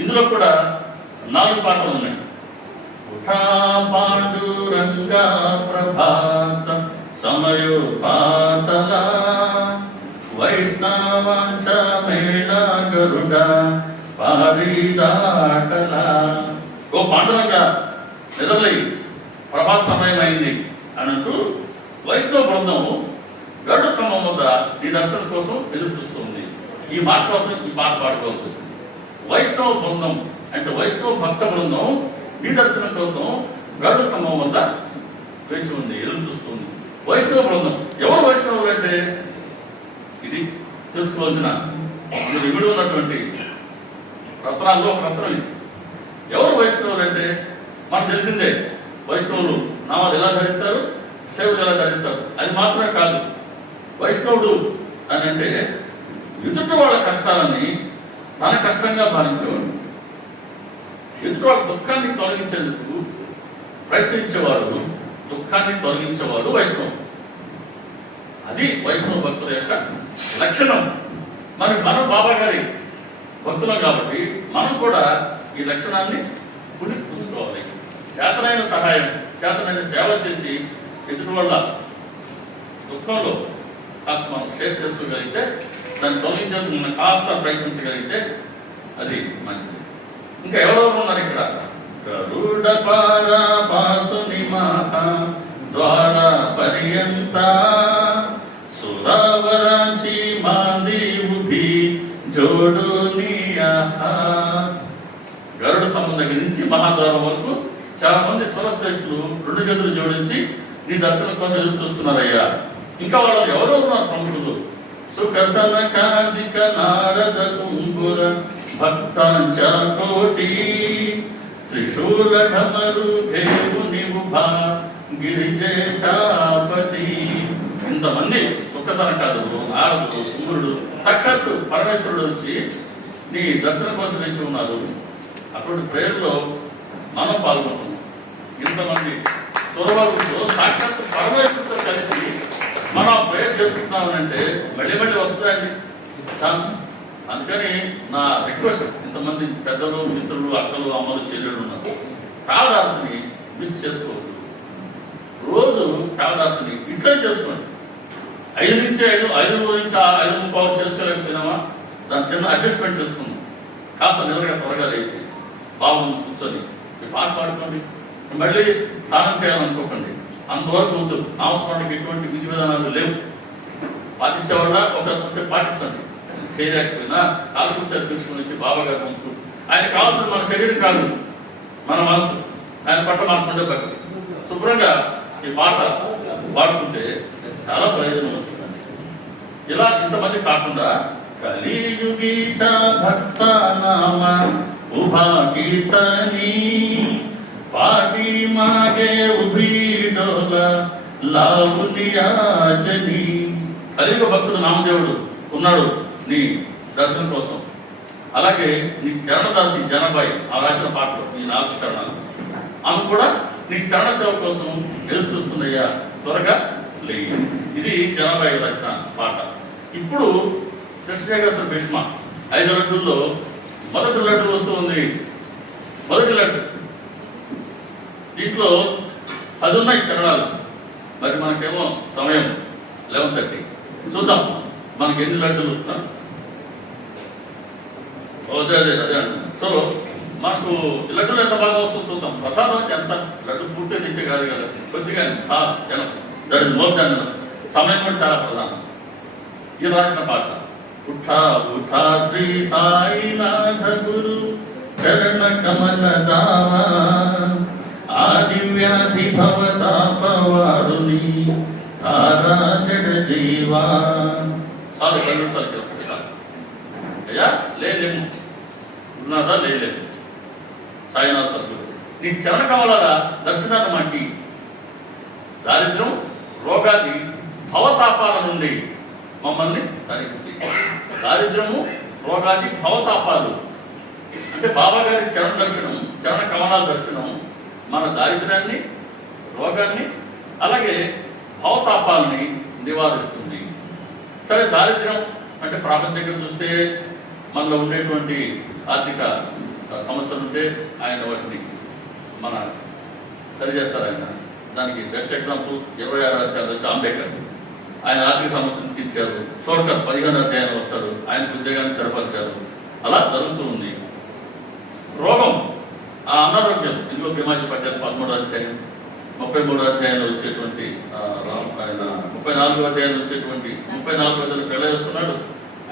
ఇందులో కూడా 4 పాటలు ఉన్నాయి. ఉఠా పాండురంగా ప్రభాత సమయోపాతల వైష్ణవాంచ మేళ గరుడ పారిదాటల. ఓ పాండురంగా నిద్రలై ప్రభాత సమయం అయింది అని అంటూ వైష్ణవ బృందం గరుడ స్తంభం వద్ద నీ దర్శనం కోసం ఎదురు చూస్తుంది. ఈ మాట కోసం ఈ పాట పాడుకోవాల్సి వచ్చింది. వైష్ణవ బృందం అంటే వైష్ణవ భక్త బృందం నీ దర్శనం కోసం గరుడ స్తంభం వద్ద వేచి ఉంది, ఎదురు చూస్తుంది. వైష్ణవ బృందం ఎవరు వైష్ణవులు అంటే ఇది తెలుసుకోవాల్సిన విడి ఉన్నటువంటి రత్నాల్లో ఒక రత్నం ఇది. ఎవరు వైష్ణవులు అంటే మనకు తెలిసిందే. వైష్ణవులు నామాలు ఎలా ధరిస్తారు, సేవలు ఎలా ధరిస్తారు. అది మాత్రమే కాదు, వైష్ణవుడు అని అంటే ఎదుటి వాళ్ళ కష్టాలని తన కష్టంగా భావించేవాడు, ఎదుటి వాళ్ళ దుఃఖాన్ని తొలగించేందుకు ప్రయత్నించేవాడు, దుఃఖాన్ని తొలగించేవాడు వైష్ణవుడు. అది వైష్ణవ భక్తుల యొక్క లక్షణం. మరి మనం బాబా గారి భక్తులం కాబట్టి మనం కూడా ఈ లక్షణాన్ని పుణికి చూసుకోవాలి. చేతనైన సహాయం, చేతనైన సేవ చేసి ఎదుటి వల్ల దుఃఖంలో కాస్త మనం షేర్ చేసుకోగలిగితే, దాన్ని తొలగించేందుకు మనం కాస్త ప్రయత్నించగలిగితే అది మంచిది. ఇంకా ఎవరెవరు ఉన్నారు ఇక్కడ? గరుడ పారా పాసుని మాత ద్వార పర్యంత సురావరాంచి మాంది ఉభి జోడు గరుడ స్తంభం దగ్గర నుంచి మహాద్వారం వరకు చాలా మంది స్వరశ్రేష్ఠులు 2 చేతులు జోడించి నీ దర్శనం కోసం ఎదురు చూస్తున్నారయ్యా. ఇంకా వాళ్ళు ఎవరో ఉన్నారు ప్రముఖులు. సుఖసన కార్తిక నారద కుంగుర భక్తాంచ కోటి త్రిశూల ఢమరు దేవుని ఉభా గిరిజే చాపతి. ఇంతమంది సుఖసన కాదులు, నారదుడు, కుంగురుడు, సాక్షాత్తు పరమేశ్వరుడు వచ్చి నీ దర్శనం కోసం వేచి ఉన్నారు. అటువంటి ప్రేయర్లో మనం పాల్గొంటున్నాం. ఇంతమంది తురవలతో సాక్షాత్తు పరమేశ్వరుడితో కలిసి మనం ప్రేయర్ చేసుకుంటున్నామనంటే మళ్ళీ మళ్ళీ వస్తుందండి ఛాన్స్. అందుకని నా రిక్వెస్ట్, ఇంతమంది పెద్దలు, మిత్రులు, అక్కలు, అమ్మలు, చెల్లెళ్ళు ఉన్నారు, కాలరాత్రిని మిస్ చేసుకోవద్దు. రోజు కాలరాత్రిని ఇంట్లో చేసుకోండి. 5 నుంచి 5 నుంచి 5:15 చేసుకోలేకపోయినామా దాన్ని చిన్న అడ్జస్ట్మెంట్ చేసుకుందాం. కాస్త నిద్రగా త్వరగా లేచి బాగుంది కూర్చొని ఈ పాట పాడుకోండి. మళ్ళీ స్నానం చేయాలనుకోకండి, అంతవరకు వద్దు. నామస్మరణకి ఎటువంటి విధి విధానాలు లేవు. పాటించేవాళ్ళ అవకాశం ఉంటే పాటించండి. చేయలేకపోయినా కాలకృత్య తీసుకుని వచ్చి బాబా గారు ముందుకు, ఆయన కావాల్సిన మన శరీరం కాదు, మన మనసు. ఆయన పట్ల మనకుండే భక్తి. శుభ్రంగా ఈ పాట పాడుకుంటే చాలా ప్రయోజనం అవుతుంది. ఇలా ఇంతమంది కాకుండా కలియుగీత భక్త నామ ఉభా కీర్తని పాటి మాగే ఉభీడోల లావునియాచని. కలియుగ భక్తుడు నామదేవుడు ఉన్నాడు నీ దర్శనం కోసం. అలాగే నీ చరణదాసి జనబాయి ఆ రాసిన పాటలు, ఈ 4 చరణాలు, ఆమె కూడా నీ చరణ సేవ కోసం ఎదురు చూస్తుందయ్యా, త్వరగా లేయి. ఇది జనబాయి రాసిన పాట. ఇప్పుడు కృష్ణేశ్వర భీష్మ 5 లడ్డుల్లో మొదటి లడ్డు వస్తూ ఉంది. మొదటి లడ్డు దీంట్లో 10 ఉన్నాయి చరణాలు. మరి మనకేమో సమయం 11:30. చూద్దాం మనకి ఎన్ని లడ్డులు. అదే అదే అదే అంటున్నాం. సో మనకు లడ్డులు ఎంత బాగా వస్తుందో చూద్దాం. ప్రసాదం అంటే ఎంత లడ్డు పూర్తి తింటే కాదు కదా, కొద్దిగా చాలా జనం, దట్ ఇస్ మోస్ట్ దాని సమయం కూడా చాలా ప్రధానం. ఇది రాసిన పాట. ఉఠా ఉఠా శ్రీ సాయినాథ గురు చరణ కమల దావా ఆది వ్యాధి భవతాపవారుని తారా జడ జీవా. చాలు 10 నిమిషాలు అయ్యా. లేలేము ఉన్నారా? లేలేము. సాయినాథ సత్సుడు నీ చరణ కమలాల దర్శనాన్ని మాకి దారిద్ర్యం, రోగాది, భవతాపాల నుండి మమ్మల్ని తరిగించి. దారిద్ర్యము, రోగాన్ని భవతాపాలు అంటే బాబా గారి చరణ దర్శనం, చరణ కమలాల దర్శనం మన దారిద్ర్యాన్ని, రోగాన్ని, అలాగే భవతాపాలని నివారిస్తుంది. సరే, దారిద్ర్యం అంటే ప్రాపంచికంగా చూస్తే మనలో ఉండేటువంటి ఆర్థిక సమస్యలు ఉంటే ఆయన వాటిని మన సరి చేస్తారు. ఆయన దానికి బెస్ట్ ఎగ్జాంపుల్ 26 అధ్యాయాలు వచ్చి అంబేద్కర్. ఆయన ఆర్థిక సమస్యను తీర్చారు. చోడకర్ 15 అధ్యాయాలు వస్తారు, ఆయనకు ఉద్యోగాన్ని స్థిరపరిచారు. అలా జరుగుతూ ఉంది. రోగం, ఆ అనారోగ్యం, ఇందులో హిమాచల్ ప్రదేశ్ 13వ అధ్యాయం, 33వ అధ్యాయంలో వచ్చేటువంటి ఆయన 34వ అధ్యాయంలో వచ్చేటువంటి 34వ అధ్యాయంలో పెళ్ళ వస్తున్నాడు.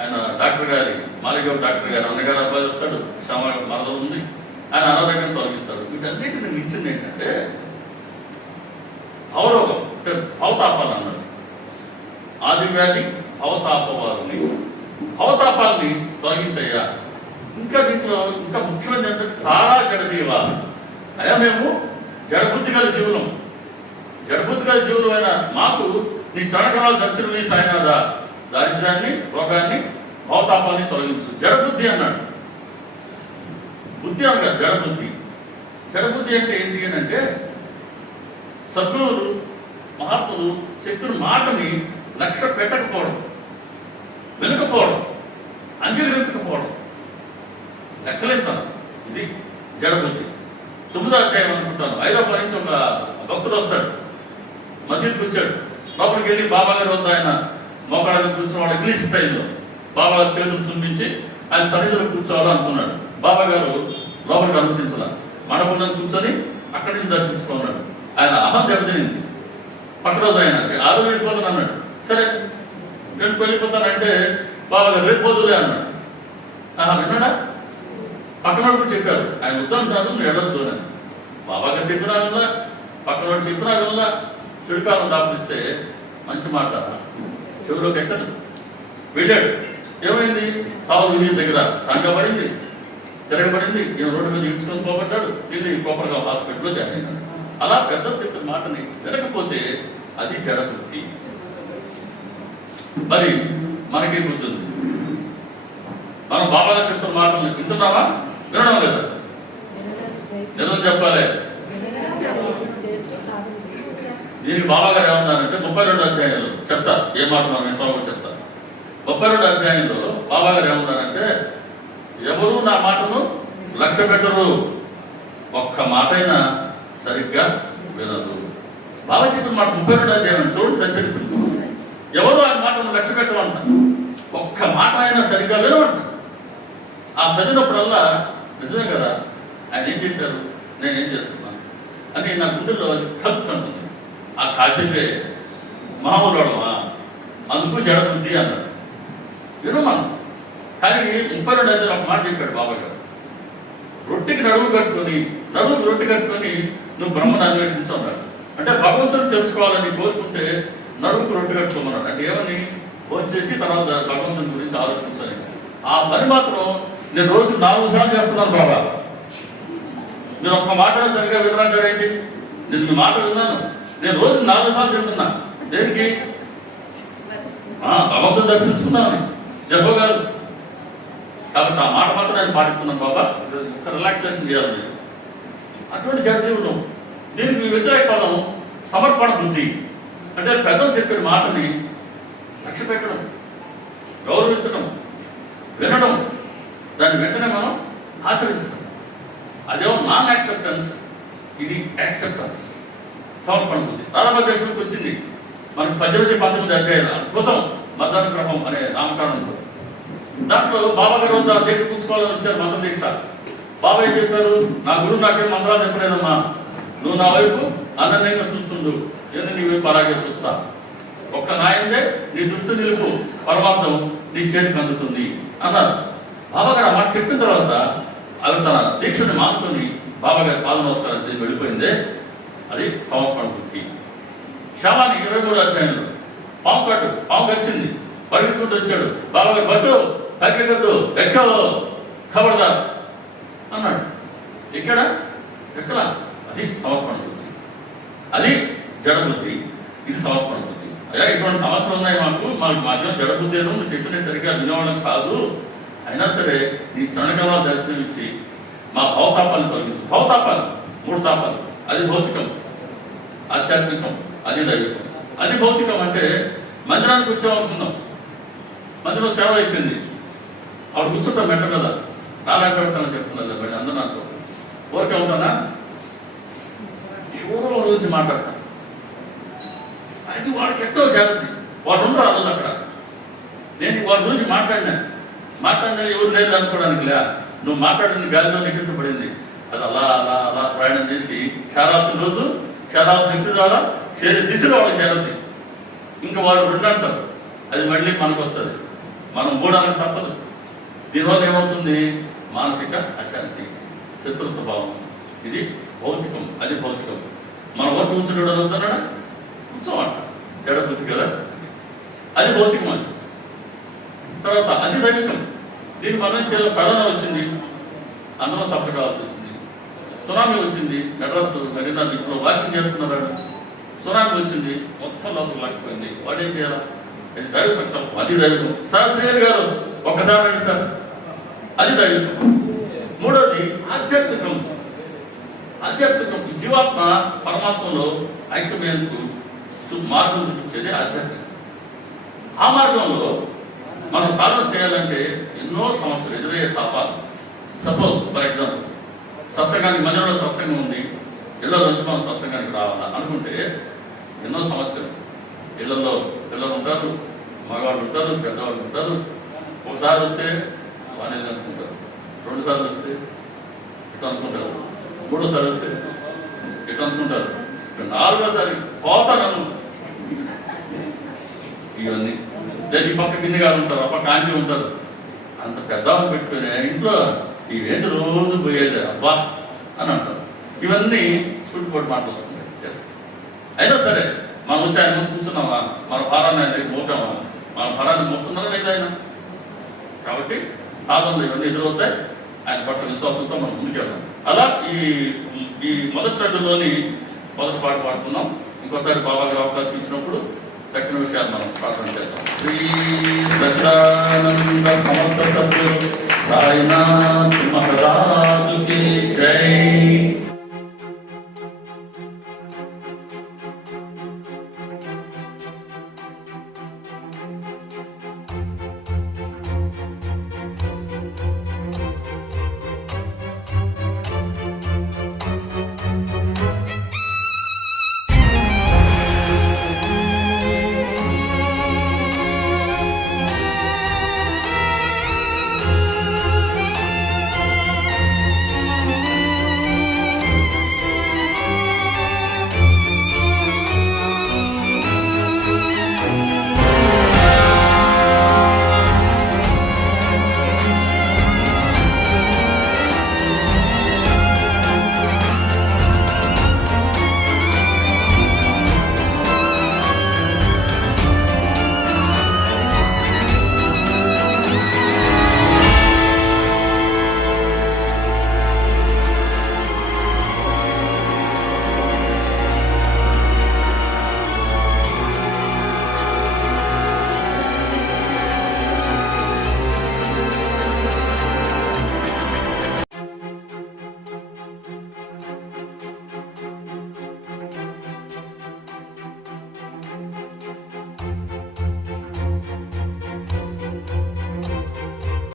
ఆయన డాక్టర్ గారి మాలిగౌడ్ డాక్టర్ గారి అన్నగారు అబ్బాయి వస్తాడు, శ్యామ మరదలు ఉంది. ఆయన అనారోగ్యం తొలగిస్తాడు. వీటన్నిటిని మించింది ఏంటంటే భవరోగం, అంటే భవతాపాలు అన్నాడు. ఆదివ్యాధి భవతాపవారుని, భవతాపాలని తొలగించయ్యా. ఇంకా దీంట్లో ఇంకా ముఖ్యమైనది ఏంటంటే తారా జడజీవ. అయ్యా, మేము జడబుద్ధి గల జీవులం, జడబుద్ధి గల జీవులమైన మాకు నీ చరణకరాలు దర్శనమే సాయినాథ. దారిద్ర్యాన్ని, రోగాన్ని, భవతాపాన్ని తొలగించు. జడబుద్ధి అన్నాడు. బుద్ధి అనగా జడబుద్ధి. జడబుద్ధి అంటే ఏంటి అని అంటే సద్గురువులు, మహాత్ములు చెప్పిన మాటని లక్ష్య పెట్టకపోవడం, వెనుకపోవడం, అంగీకరించకపోవడం, లెక్కలేతనం. ఇది జడబుద్ధి. 9వ అధ్యాయం అనుకుంటాను. ఐరోపా నుంచి ఒక భక్తుడు వస్తాడు, మసీద్కి వచ్చాడు. లోపలికి వెళ్ళి బాబా గారు వద్ద ఆయన మోకాళ్ళ కూర్చున్న వాడు ఇంగ్లీష్ స్టైల్లో బాబా గారు చేతులు చూపించి ఆయన సన్నిధిలో కూర్చోవాలనుకున్నాడు. బాబా గారు లోపలికి అనుమతించాల. మండపంలో కూర్చొని అక్కడి నుంచి దర్శించుకున్నాడు. ఆయన అహం దెబ్బతినింది. పక్క రోజు ఆయన ఆ రోజు వెళ్ళిపోతాను అన్నాడు. సరే, రేపు వెళ్ళిపోతానంటే బాబా గారు రేపు పోదులే అన్నాడు. విన్నాడా? పక్కన కూడా చెప్పారు, ఆయన వద్దంటారు, నువ్వు వెళ్ళొద్దు అని. బాబా గారు చెప్పినా విన్నా, పక్కన వాడు చెప్పినా విన్నా, చెడుకాలం దాపిస్తే మంచి మాట చెవులోకి ఎక్కదు. వెళ్ళాడు. ఏమైంది? సావు విజయం దగ్గర రంగపడింది, తిరగబడింది. ఈయన రోడ్డు మీద ఇడ్చుకొని పోబడ్డాడు. వెళ్ళి కోపరగావ్ హాస్పిటల్లో జాయిన్ అయినాడు. అలా పెద్దలు చెప్పిన మాటని వినకపోతే అది జడబుద్ధి. మరి మనకే గుర్తుంది, మనం బాబా గారు చెప్తున్న మాటలు వింటున్నామా? వినడం లేదా? నిజం చెప్పాలి. దీనికి బాబా గారు ఏమన్నారంటే 32వ అధ్యాయంలో చెప్తా, ఏ మాట మనం వింటామో చెప్తా. 32వ అధ్యాయంలో బాబా గారు ఏమన్నారంటే ఎవరు నా మాటను లక్ష్య పెట్టరు, ఒక్క మాట అయినా సరిగ్గా వినరు. బాబా చెప్పిన మాట 32వ అధ్యాయం చూడండి, సచ్చరిత్ర. ఎవరు ఆయన మాటను లక్ష్య పెట్టమంట, ఒక్క మాట అయినా సరిగ్గా వినమంట. ఆ చదివినప్పుడల్లా నిజమే కదా, ఆయన ఏం చెప్పారు, నేనేం చేస్తున్నాను అని నా గుండెల్లో అది కలుపుకుంటుంది. ఆ కాసేపే మామూలుడమా, అందుకు జడబుద్ధి అన్నాడు. వినమను. కానీ 32 ఒక మాట చెప్పాడు బాబా గారు. రొట్టెకి నడువు కట్టుకొని, నడువుకి రొట్టె కట్టుకొని నువ్వు బ్రహ్మను అన్వేషించు అన్నాడు. అంటే భగవంతుని తెలుసుకోవాలని కోరుకుంటే నడువుకు రొట్టె కట్టుకోమన్నాడు. అంటే ఏమని? ఫోన్ చేసి తర్వాత భగవంతుని గురించి ఆలోచించాలి. ఆ పని మాత్రం నేను రోజు 4 సార్లు చేస్తున్నాను బాబా. మీరు ఒక్క మాట సరిగ్గా వివరించారేంటి? నేను మీ మాట విన్నాను, నేను రోజు 4 సార్లు చెప్తున్నా. దేనికి? భగవంతుని దర్శించుకున్నాను జబ్బు గారు. కాబట్టి ఆ మాట మాత్రం నేను పాటిస్తున్నాను బాబా, ఒక రిలాక్సేషన్ చేయాలి. అటువంటి జడజీవులు. దీనికి వ్యతిరేక పదం సమర్పణ బుద్ధి. అంటే పెద్దలు చెప్పిన మాటని లక్ష్య పెట్టడం, గౌరవించడం, వినడం, దాన్ని వెంటనే మనం ఆచరించడం. అదేమో నాన్ యాక్సెప్టెన్స్, ఇది యాక్సెప్టెన్స్, సమర్పణ బుద్ధి. రాధాదేశంకి వచ్చింది మనకు 18-19 అధ్యాయాలు అద్భుతం మధ్యాహ్నగ్రహం అనే నామకరణంతో. దాంట్లో బాబా గారు వద్ద దీక్ష పుచ్చుకోవాలని వచ్చారు, మంత్ర దీక్ష. బాబా ఏం చెప్పారు? నా గురువు నాకేం మంత్రాలు చెప్పలేదమ్మా, నువ్వు నా వైపు అనన్యంగా చూస్తుండు, నేను నీ వైపు అలాగే చూస్తా. ఒక్క నాయందే నీ దృష్టి నిలుపు, పరమార్థం నీ చేతికి అందుతుంది అన్నారు. బాబా గారు ఆ మాట చెప్పిన తర్వాత ఆమె తన దీక్షని మానుకొని బాబా గారి పాద నమస్కారం చేసి వెళ్ళిపోయిందే, అది సమర్పణ బుద్ధి. శ్యామాని 23వ అధ్యాయంలో పాము కచ్చింది, పరిగెత్తుకుంటూ వచ్చాడు. బాబా గారు బట్టు ఎక్కగద్దు, ఎక్కవో ఖబర్దార్ అన్నాడు. ఎక్కడ ఎక్కడ? అది సమర్పణ బుద్ధి, అది జడబుద్ధి, ఇది సమర్పణ బుద్ధి. అయ్యా, ఇటువంటి సమస్యలు ఉన్నాయి మాకు మధ్య జడబుద్ధి, నువ్వు చెప్పిన సరిగ్గా వినవడం కాదు అయినా సరే నీ చరణకాల దర్శనం ఇచ్చి మా భవతాపాలను తొలగించు. భవతాపాలు 3 తాపాలు, అది భౌతికం, ఆధ్యాత్మికం, అది దైవికం. అది భౌతికం అంటే మందిరానికి వచ్చామనుకుందాం, మందిరం సేవ అయిపోయింది, ఆవిడ కూర్చుంటాం మెట్ట కదా, నారాయణ చెప్తున్నారు మరి అందరూ నాతో ఓకే అవుతానా, ఎవరో గురించి మాట్లాడతాను. అది వాళ్ళకి ఎంతో సేవది, వాడు ఉండరు ఆ రోజు అక్కడ. నేను వాడి గురించి మాట్లాడినా ఎవరు లేదు అనుకోవడానికి లే, నువ్వు మాట్లాడింది గాలిలో లిఖించబడింది. అది అలా అలా అలా ప్రయాణం చేసి చేరాల్సిన రోజు చేరాల్సిన వ్యక్తి ద్వారా చేరే దిశలో వాళ్ళకి చేరద్ది. ఇంకా వాళ్ళు 2 అంటారు, అది మళ్ళీ మనకు వస్తుంది, మనం 3 అనక తప్పదు. దీనివల్ల ఏమవుతుంది? మానసిక అశాంతి, శత్రు ప్రభావం. ఇది భౌతికం, అది భౌతికం. మన ఓటు ఉంచుడు అవుతున్నాడా, ఉంచమంట చెడబుద్ధి కదా, అది భౌతికం. అది తర్వాత అది దైవికం. దీన్ని మనం చేయాలి. కరోనా వచ్చింది, అందరూ సఫర్ కావాల్సి వచ్చింది. సునామీ వచ్చింది, మెడ్రాస్ మెరీనా బీచ్లో వాకింగ్ చేస్తున్నారు, సునామీ వచ్చింది, మొత్తం లోపల లాక్కిపోయింది. వాడు ఏం చేయాలా? అది దైవ సంకల్పం, అది దైవికం. సార్ శ్రీహరి గారు ఒక్కసారి రండి సార్, అది దైవికం. 3వది ఆధ్యాత్మికం. ఆధ్యాత్మికం జీవాత్మ పరమాత్మలో ఐక్యమయ్యేందుకు మార్గం చూపించేది ఆధ్యాత్మికం. ఆ మార్గంలో మనం సాధన చేయాలంటే ఎన్నో సమస్యలు ఎదురయ్యే తాపాలు. సపోజ్ ఫర్ ఎగ్జాంపుల్ సత్సంగానికి మందిరంలో సత్సంగం ఉంది, ఇళ్ళలో నుంచి మనం సత్సంగానికి రావాలా అనుకుంటే ఎన్నో సమస్యలు. ఇళ్లలో పిల్లలు ఉంటారు, మగవాళ్ళు ఉంటారు, పెద్దవాళ్ళు ఉంటారు. ఒకసారి వస్తే వాణి అనుకుంటారు, 2 సార్లు వస్తే ఇటు అనుకుంటారు, 3ఓసారి వస్తే ఇటు అనుకుంటారు, 4ఓసారి పోతాను. ఇవన్నీ లేదు. ఈ పక్క కింది గారు ఉంటారు, ఆ పక్క ఆంటీ ఉంటారు. అంత పెద్దవాళ్ళు పెట్టుకుని ఇంట్లో ఇవేంటి రోజు పోయేది అబ్బా అని అంటారు. ఇవన్నీ సూటిపోటు మాటలు వస్తుంది. ఎస్, అయినా సరే మనం వచ్చి ఆయన ముందు కూర్చున్నామా, మన భారాన్ని ఆయన దగ్గర మోటామా, మన భారాన్ని మోస్తున్నారా లేదా ఆయన? కాబట్టి సాధనలు ఇవన్నీ ఎదురవుతాయి. ఆయన పట్ల విశ్వాసంతో మనం ముందుకెళ్దాం. అలా ఈ మొదటి తడ్డులోని మొదటి పాట పాడుతున్నాం. ఇంకోసారి బాబా గారు అవకాశం ఇచ్చినప్పుడు తక్కిన విషయాలు మనం ప్రార్థన చేద్దాం. శ్రీ సత్యానంద సమర్థ సభ్యులు సాయినాథ్ మహారాజుకి